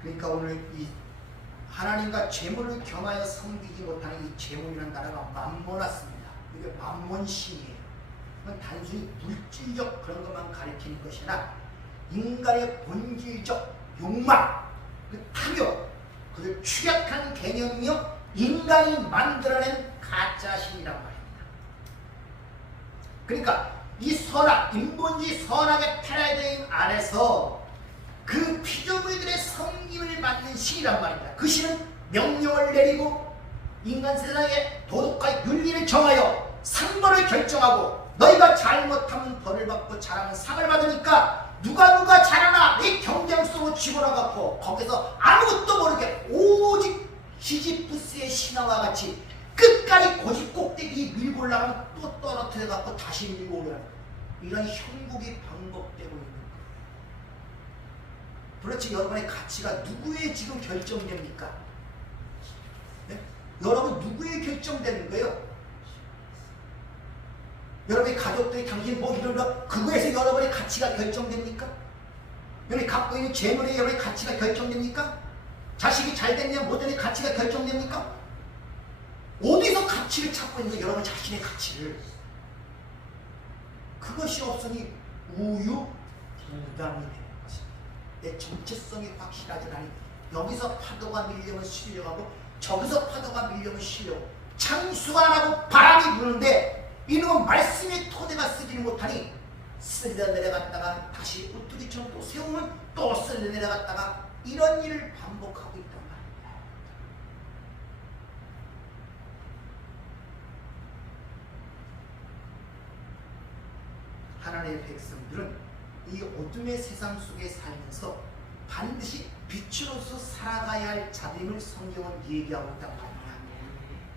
그러니까 오늘 이 하나님과 재물을 겸하여 섬기지 못하는 이 재물이라는 단어가 맘모났습니다. 이게 맘몬신이에요. 단순히 물질적 그런 것만 가리키는 것이 아니라 인간의 본질적 욕망, 그 탐욕, 그걸 축약한 개념이며 인간이 만들어낸 가짜신이란 말입니다. 그러니까 이 선악, 인본주의 선악의 패러다임 아래서 그 피조물들의 섬김을 받는 신이란 말입니다. 그 신은 명령을 내리고 인간 세상의 도덕과 윤리를 정하여 상벌을 결정하고, 너희가 잘못하면 벌을 받고 잘하면 상을 받으니까 누가 잘하나 내 경쟁 속으로 집어넣어갖고 거기서 아무것도 모르게 오직 시지프스의 신화와 같이 끝까지 고집 꼭대기 밀고 올라가면 또 떨어뜨려갖고 다시 밀고 오려는 이런 형국이 반복되고 있는 거예요. 도대체 여러분의 가치가 누구의 지금 결정됩니까? 네? 여러분 누구의 결정되는 거예요? 여러분의 가족들이 당신 뭐 이런 거 그거에서 여러분의 가치가 결정됩니까? 여러분이 갖고 있는 재물에 여러분의 가치가 결정됩니까? 자식이 잘 됐냐 못되냐 가치가 결정됩니까? 어디서 가치를 찾고 있는 거예요? 여러분 자신의 가치를. 그것이 없으니 우유부담이 되는 것입니다. 내 정체성이 확실하지 않으니 여기서 파도가 밀려면 실려가고 저기서 파도가 밀려면 실려고 창수가 안 하고 바람이 부는데 이놈은 말씀의 토대가 쓰지를 못하니 쓸려 내려갔다가 다시 우뚜기처럼 또 세우면 또 쓸려 내려갔다가 이런 일을 반복하고 있단 말입니다. 하나님의 백성들은 이 어둠의 세상 속에 살면서 반드시 빛으로서 살아가야 할 자들임을 성경은 얘기하고 있단 말입니다.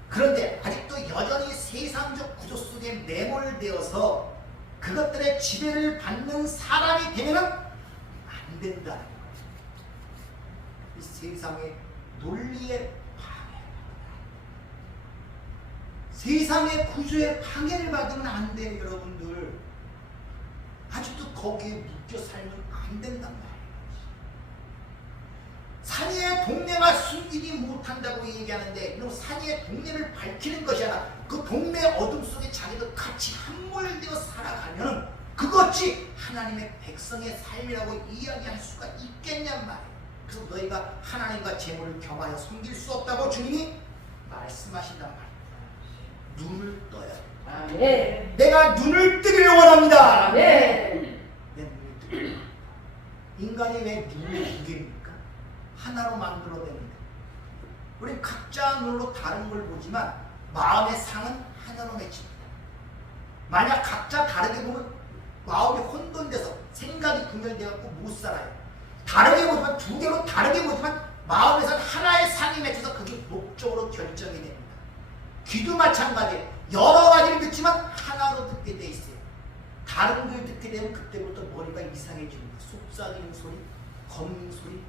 그런데 아직도 여전히 세상적 구조 속에 매몰되어서 그것들의 지배를 받는 사람이 되면 안 된다는 거예요. 이 세상의 논리의 방해, 세상의 구조의 방해를 받으면 안 돼요. 여러분들 아직도 거기에 묶여 살면 안 된단 말이에요. 산이의 동네가 숨기지 못한다고 얘기하는데, 이런 산이의 동네를 밝히는 것이 아니라 그 동네 어둠 속에 자기도 같이 함몰되어 살아가면 그것이 하나님의 백성의 삶이라고 이야기할 수가 있겠냔 말이에요. 그래서 너희가 하나님과 재물을 겸하여 섬길 수 없다고 주님이 말씀하신단 말이에요. 눈을 떠야 돼. 네. 내가 눈을 뜨기를 원합니다. 네. 내 눈을 뜨기를 원합니다. 인간이 왜 눈을 두 개입니까? 하나로 만들어냅니다. 우리 각자 눈으로 다른 걸 보지만 마음의 상은 하나로 맺힙니다. 만약 각자 다르게 보면 마음이 혼돈돼서 생각이 분열되어서 못 살아요. 다르게 보지만 두 개로 다르게 보지만 마음에서 하나의 상이 맺혀서 그게 목적으로 결정이 됩니다. 귀도 마찬가지예요. 여러 가지를 듣지만 하나로 듣게 돼 있어요. 다른 걸 듣게 되면 그때부터 머리가 이상해집니다. 속삭이는 소리, 걷는 소리.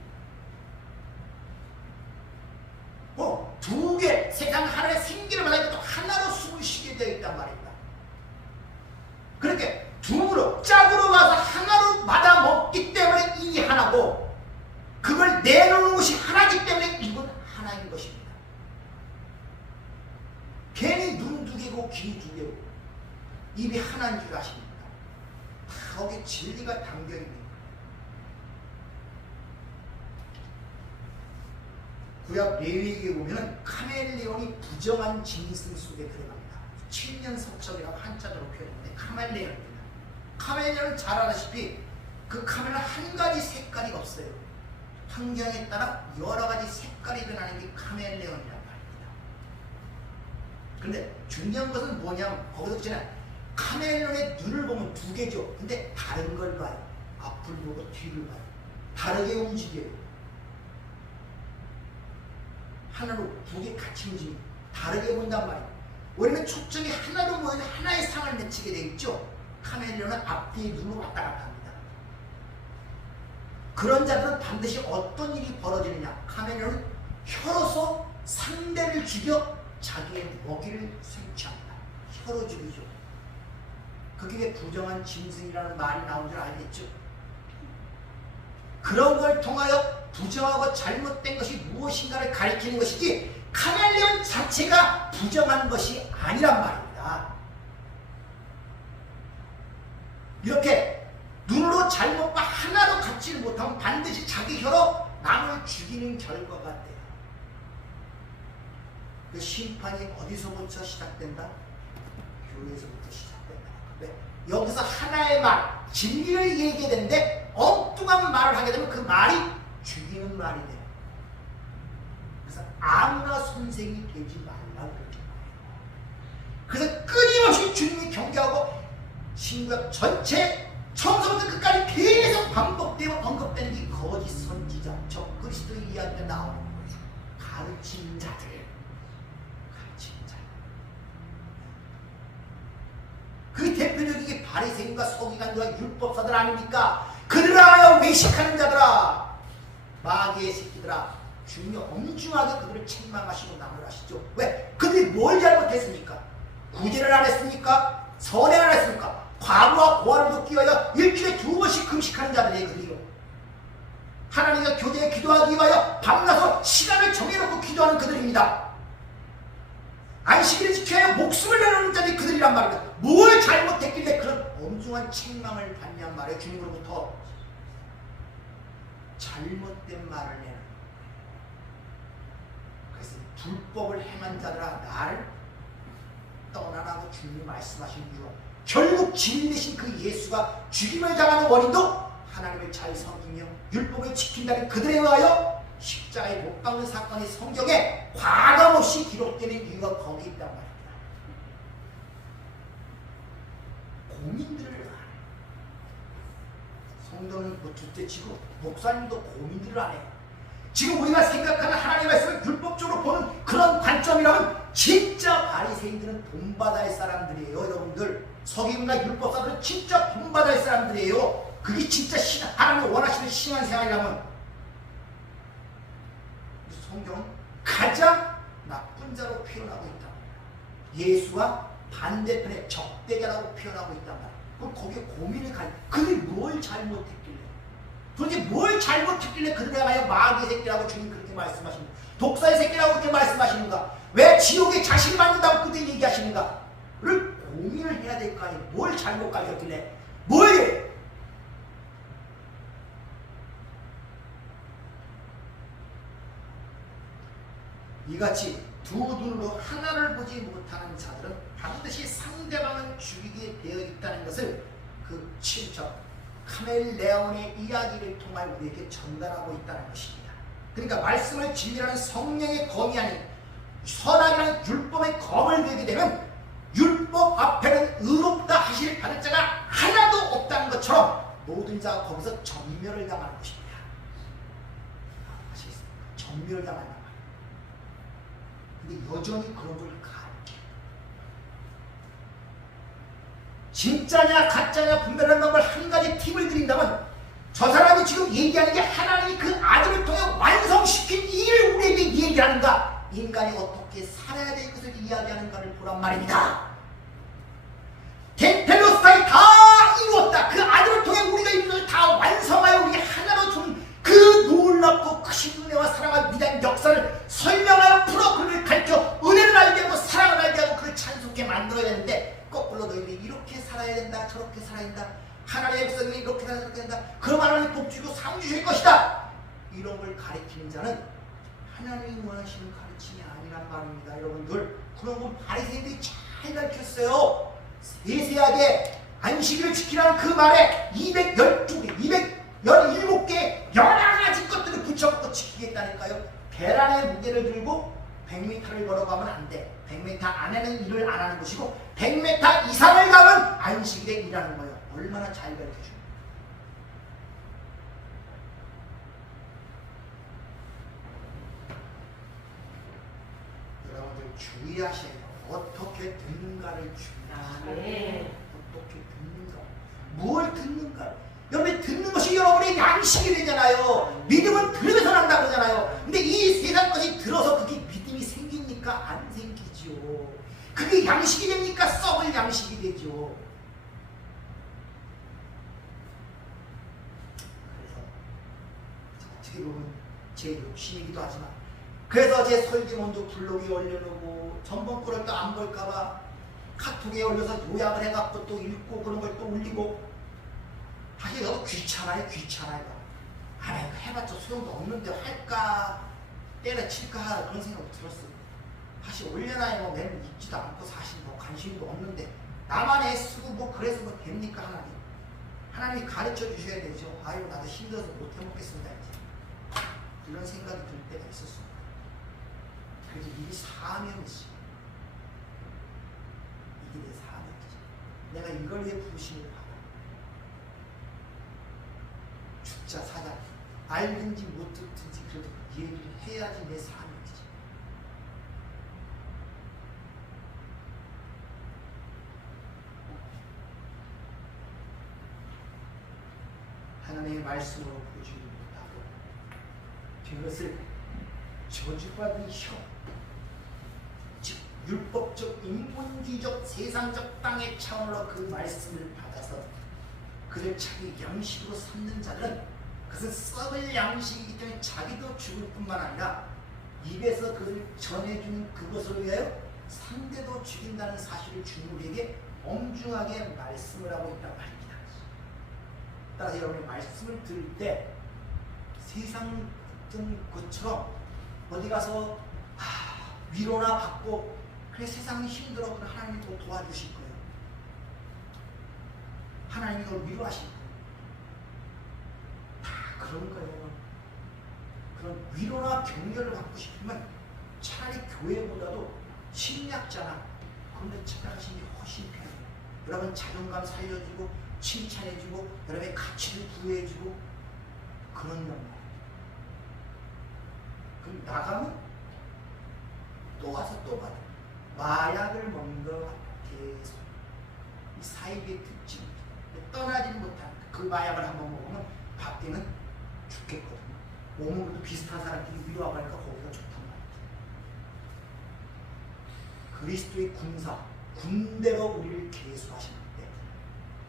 두 개, 세상 하나의 생기를 받아야 또 하나로 숨을 쉬게 되어 있단 말입니다. 그렇게 둠으로, 짝으로 와서 하나로 받아 먹기 때문에 이 하나고, 그걸 내놓는 것이 하나이기 때문에 이건 하나인 것입니다. 괜히 눈 두 개고 귀 두 개고 입이 하나인 줄 아십니까? 다 거기에 진리가 담겨 있는 거예요. 구약 레위기에 보면 카멜레온이 부정한 짐승 속에 들어갑니다. 7년 석석이라고 한자로 표현했는데 카멜레온입니다. 카멜레온은 잘 알다시피 그 카멜은 한 가지 색깔이 없어요. 환경에 따라 여러 가지 색깔이 변하는 게 카멜레온이란 말입니다. 그런데 중요한 것은 뭐냐면 거기서 그냥 카멜레온의 눈을 보면 두 개죠. 근데 다른 걸 봐요. 앞을 보고 뒤를 봐요. 다르게 움직여요. 하나로 두 개 같이 움직여요. 다르게 본단 말이에요. 왜냐면 초점이 하나로 모여서 하나의 상을 맺히게 되어 있죠. 카멜레온은 앞뒤에 눈으로 왔다 갔다 합니다. 그런 자들은 반드시 어떤 일이 벌어지느냐. 카멜레온은 혀로서 상대를 죽여 자기의 먹이를 쟁취합니다. 혀로 죽이죠. 그게 왜 부정한 짐승이라는 말이 나온 줄 알겠죠? 그런 걸 통하여 부정하고 잘못된 것이 무엇인가를 가리키는 것이지 카멜레온 자체가 부정한 것이 아니란 말입니다. 이렇게 눈으로 잘못과 하나도 갖지를 못하면 반드시 자기 혀로 남을 죽이는 결과가 돼요. 그 심판이 어디서부터 시작된다? 교회에서부터 시작된다. 왜? 여기서 하나의 말, 진리를 얘기해야 되는데 엉뚱한 말을 하게 되면 그 말이 죽이는 말이 돼요. 그래서 아무나 선생이 되지 말라고 그러는 거예요. 그래서 끊임없이 주님이 경계하고 신구약 전체 처음부터 끝까지 계속 반복되고 언급되는 게 거짓 선지자, 적 그리스도의 이야기가 나오는 거예요. 가르치는 자들. 그 대표적인 게 바리새인과 서기관들과 율법사들 아닙니까? 그들아 외식하는 자들아, 마귀의 새끼들아, 주님이 엄중하게 그들을 책망하시고 나무라시죠. 왜? 그들이 뭘 잘못했습니까? 구제를 안 했습니까? 선행을 안 했습니까? 과부와 고아를 돕기 위하여 일주일에 2번씩 금식하는 자들이에요. 그들이요. 하나님과 교제에 기도하기 위하여 밤낮으로 시간을 정해놓고 기도하는 그들입니다. 안식일을 지켜야 목숨을 내놓는 자들이 그들이란 말입니다. 뭘 잘못했길래 그런 엄중한 책망을 받냔 말이에요. 주님으로부터. 잘못된 말을 내는. 그래서 불법을 행한 자들아 나를 떠나라고 주님이 말씀하신 이유로 결국 진리 대신 그 예수가 죽임을 당하는 원인도 하나님을 잘 섬기며 율법을 지킨다는 그들에 의하여 십자가에 못 박는 사건이 성경에 과감없이 기록되는 이유가 거기 있단 말입니다. 고민들을 안 해요. 성도는 뭐 둘째치고 목사님도 고민들을 안 해요. 지금 우리가 생각하는 하나님의 말씀을 율법적으로 보는 그런 관점이라면 진짜 바리새인들은 본받아야 할 사람들이에요. 여러분들 서기관과 율법사들은 진짜 본받아야 할 사람들이에요. 그게 진짜 하나님이 원하시는 신앙생활이라면 성경은 가장 나쁜 자로 표현하고 있다. 예수와 반대편의 적대자라고 표현하고 있단 말이야. 그럼 거기에 고민을 가요. 그들이 뭘 잘못했길래? 도대체 뭘 잘못했길래 그들에 가요 마귀의 새끼라고 주님 그렇게 말씀하십니까? 독사의 새끼라고 그렇게 말씀하시는가? 왜 지옥에 자신 받는다고 그들이 얘기하시는가? 를 고민을 해야 될 거 아니에요. 뭘 잘못 가르쳤길래? 뭘? 이같이 두 눈으로 하나를 보지 못하는 자들은 반드시 상대방을 죽이게 되어 있다는 것을 그 7절 카멜레온의 이야기를 통하여 우리에게 전달하고 있다는 것입니다. 그러니까 말씀을 진리라는 성령의 검이 아닌 선악이라는 율법의 검을 들게 되면 율법 앞에는 의롭다 하실 받을 자가 하나도 없다는 것처럼 모든 자가 거기서 전멸을 당하는 것입니다. 아시겠습니까? 전멸을 당한다. 근데 여전히 그런 걸 가르쳐요. 진짜냐 가짜냐 분별하는 방법을 한 가지 팁을 드린다면 저 사람이 지금 얘기하는 게 하나님이 그 아들을 통해 완성시킨 일을 우리에게 얘기하는가, 인간이 어떻게 살아야 될 것을 이야기하는가를 보란 말입니다. 텔로스타이 다 이루었다. 그 아들을 통해 우리가 이룬 것을 다 완성하여 우리 하나로 준 그 놀랍고 크신 은혜와 사랑과 위대한 역사를 설명하여 풀어 그를 가르쳐 은혜를 알게 하고 사랑을 알게 하고 그를 찬송케 만들어야 되는데 거꾸로 너희들이 이렇게 살아야 된다, 저렇게 살아야 된다, 하나님의 백성이 이렇게 살아야 된다, 그럼 하나님이 복 주고 상 주실 것이다, 이런 걸 가르치는 자는 하나님이 원하시는 가르침이 아니란 말입니다. 여러분들 그런 건 바리새인들이 잘 가르쳤어요. 세세하게 안식일을 지키라는 그 말에 217개 여러 가지 것들을 붙여 계란의 무게를 들고 100m를 걸어가면 안 돼. 100m 안에는 일을 안 하는 것이고 100m 이상을 가면 안식일에 일하는 거예요. 얼마나 잘 가르쳐줘요. 여러분들 주의하셔야 돼요. 어떻게 듣는가를 주의하셔야 돼요. 어떻게 듣는가. 뭘 듣는가. 여러분 듣는 것이 여러분의 양식이 되잖아요. 믿음은 들으면서 난다 그러잖아요. 근데 이 세상 것이 들어서 그게 믿음이 생깁니까? 안 생기죠. 그게 양식이 됩니까? 썩을 양식이 되죠. 그래서 어떻게 보면 제 욕심이기도 하지만 그래서 제 설교문도 블로그에 올려놓고 전번 거를 또 안 볼까봐 카톡에 올려서 요약을 해갖고 또 읽고 그런 걸 또 올리고 사실 너무 귀찮아요. 아이 해봤자 소용도 없는데 할까 때려칠까 그런 생각이 들었어요. 사실 올려놔야 뭐 매일 읽지도 않고 사실 뭐 관심도 없는데 나만 애쓰고 뭐 그래서 뭐 됩니까 하나님? 하나님이 가르쳐 주셔야 되죠. 아이고 나도 힘들어서 못 해먹겠습니다 이제 이런 생각이 들 때가 있었습니다. 그래서 이게 사명이지. 이게 내 사명이지. 내가 이걸 위해 부르심을 받아. 죽자 사자 알든지 못 듣든지 그래도 얘기를 해야지 내 사명이지. 하나님의 말씀으로 보지 못하고 그것을 저주받은 형, 즉 율법적, 인본주의적, 세상적 땅의 차원으로 그 말씀을 받아서 그를 자기 양식으로 삼는 자들은 그것은 썩을 양식이기 때문에 자기도 죽을 뿐만 아니라 입에서 그를 전해주는 그것을 위하여 상대도 죽인다는 사실을 주님 우리에게 엄중하게 말씀을 하고 있단 말입니다. 따라서 여러분이 말씀을 들을 때 세상 어떤 것처럼 어디 가서 위로나 받고 그래 세상이 힘들어 그럼 하나님이 또 도와주실 거예요. 하나님이 널 위로하실 거예요. 다 그런 거예요. 그런 위로나 격려를 받고 싶으면 차라리 교회보다도 심리학자나 그런 데 찾아가시는 게 훨씬 편해요. 여러분 자존감 살려주고 칭찬해주고 여러분의 가치를 부여해주고 그런 영역. 그럼 나가면 또 와서 또 받아. 마약을 먹는 것 같아. 계속 이 사입의 특징 떠나지는 못한 그 마약을 한번 먹으면 밖에는 죽겠거든요. 몸으로도 비슷한 사람들이 위로하고 하니까 거기가 좋단 말이에요. 그리스도의 군사 군대가 우리를 계수하시는데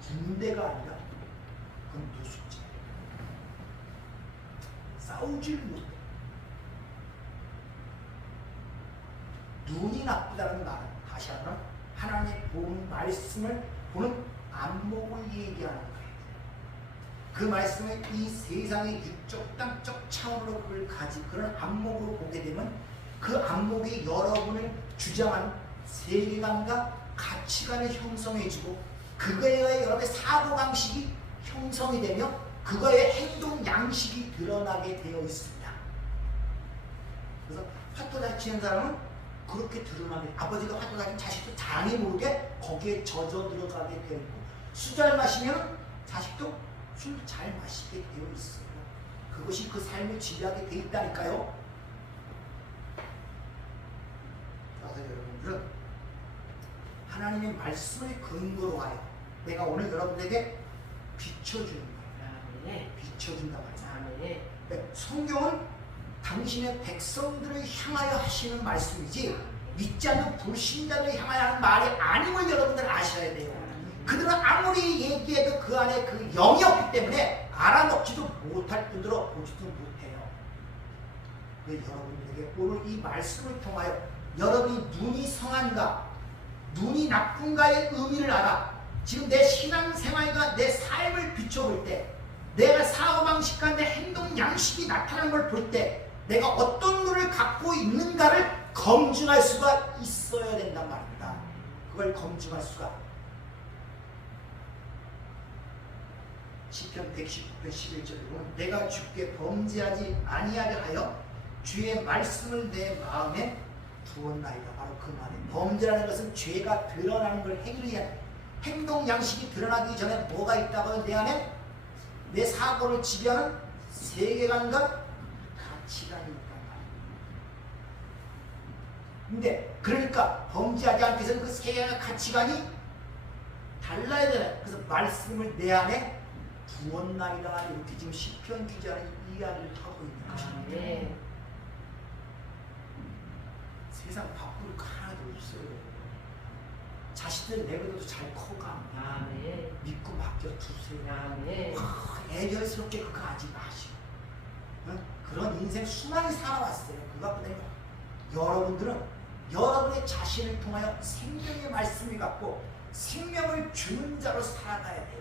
군대가 아니라 그건 노숙자. 싸우질 못해. 눈이 나쁘다는 말은 다시 한번 하나님의 본 말씀을 보는 안목을 얘기하는 거예요. 그 말씀을 이 세상의 육적 땅적 차원으로 그걸 가진 그런 안목으로 보게 되면 그 안목이 여러분을 주장하는 세계관과 가치관을 형성해주고 그거에 의해 여러분의 사고방식이 형성이 되며 그거의 행동 양식이 드러나게 되어 있습니다. 그래서 화토 잘 치는 사람은 그렇게 드러나게 아버지가 화토 잘 치는 자식도 장이 모르게 거기에 젖어 들어가게 되어 있고 술 잘 마시면 자식도 술 잘 마시게 되어 있어요. 그것이 그 삶을 지배하게 되어 있다니까요. 그래서 여러분들은 하나님의 말씀을 근거로 하여 내가 오늘 여러분에게 비춰주는 거예요. 비춰준단 말이에요. 네, 성경은 당신의 백성들을 향하여 하시는 말씀이지 믿지 않는 불신자를 향하여 하는 말이 아님을 여러분들 아셔야 돼요. 그들은 아무리 얘기해도 그 안에 그 영이 없기 때문에 알아먹지도 못할 뿐더러 보지도 못해요. 여러분들에게 오늘 이 말씀을 통하여 여러분이 눈이 성한가 눈이 나쁜가의 의미를 알아. 지금 내 신앙생활과 내 삶을 비춰볼 때 내가 사고방식과 내 행동 양식이 나타나는 걸 볼 때 내가 어떤 눈을 갖고 있는가를 검증할 수가 있어야 된단 말입니다. 그걸 검증할 수가 시편 119편 11절에 보면 내가 주께 범죄하지 아니하려 하여 주의 말씀을 내 마음에 두었나이다. 바로 그 말에 범죄라는 것은 죄가 드러나는 걸 해결해야 돼. 행동 양식이 드러나기 전에 뭐가 있다고요? 내 안에 내 사고를 지배하는 세계관과 가치관이 있단 말이에요. 근데 그러니까 범죄하지 않기 위해서는 그 세계관과 가치관이 달라야 되네. 그래서 말씀을 내 안에 두었나이다. 이렇게 지금 시편 기자는 이야기를 하고 있는 것입니다. 네. 세상 바쁠 거 하나도 없어요. 자식들 내버려도 잘 커가. 네. 믿고 맡겨두세요. 네. 애절스럽게 그거 하지 마시고. 응? 그런 인생 수많이 살아왔어요. 그거 갖고 내가 여러분들은 여러분의 자신을 통하여 생명의 말씀을 갖고 생명을 주는 자로 살아가야 돼요.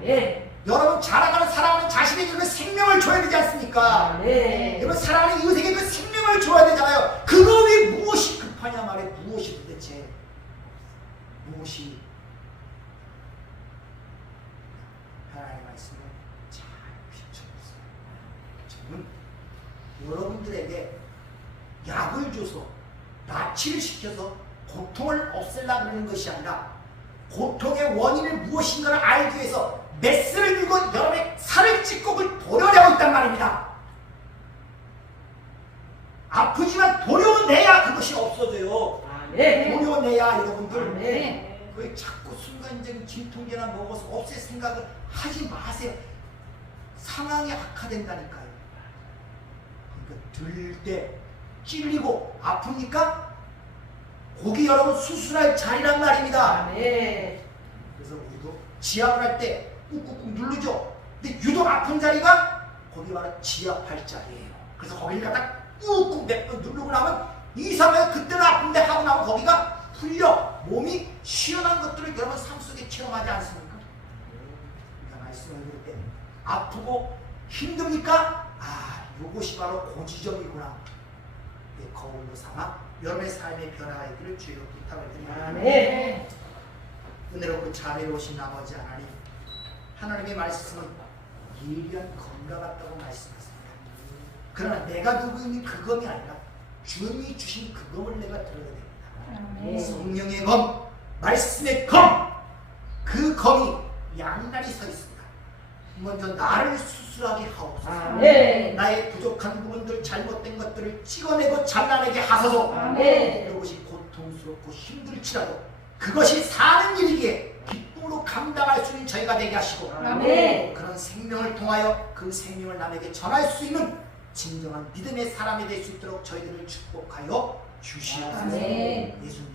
네. 여러분 살아가는 자신에게 그 생명을 줘야 되지 않습니까? 네. 여러분 사랑하는 이웃에게 그 생명을 줘야 되잖아요. 그거 왜 무엇이 급하냐 말해. 무엇이 도대체 무엇이 하나님의 말씀을 잘 비춰보세요. 저는 여러분들에게 약을 줘서 나치를 시켜서 고통을 없애려고 하는 것이 아니라 고통의 원인을 무엇인가를 알기 위해서 메스를 들고 여러분의 살을 찢고 그걸 도려내고 있단 말입니다. 아프지만 도려내야 그것이 없어져요. 네. 도려내야 여러분들. 네. 왜 자꾸 순간적인 진통제나 먹어서 없앨 생각을 하지 마세요. 상황이 악화된다니까요. 그러니까 들 때 찔리고 아픕니까? 거기 여러분 수술할 자리란 말입니다. 네. 그래서 우리도 지압을 할 때 꾹꾹꾹 누르죠. 근데 유독 아픈 자리가 거기 바로 지압할 자리예요. 그래서 거기를 갖다 꾹꾹 몇 번 누르고 나면 이상하게 그때는 아픈데 하고 나면 거기가 풀려. 몸이 시원한 것들을 여러분 삶 속에 체험하지 않습니까? 우리가 말씀을 들을 때 아프고 힘듭니까? 아, 이것이 바로 고지점이구나. 거울로 삼아 여러분의 삶의 변화가 있기를 주의로 부탁을 드립니다. 네. 은혜롭고 자비로우신 아버지 하나님, 하나님의 말씀은 예리한 검과 같다고 말씀하십니다. 그러나 내가 들고 있는 그 검이 아니라 주님이 주신 그 검을 내가 들어야 됩니다. 네. 성령의 검, 말씀의 검, 그 검이 양날이 서 있습니다. 먼저 나를 수술하게 하옵소서. 네. 나의 부족한 부분들, 잘못된 것들을 찍어내고 잘라내게 하소서. 네. 그것이 고통스럽고 힘들지라도 그것이 사는 일이기에 기쁨으로 감당할 수 있는 저희가 되게 하시고, 네. 그런 생명을 통하여 그 생명을 남에게 전할 수 있는 진정한 믿음의 사람이 될 수 있도록 저희들을 축복하여 주시옵소서. 네. 예수님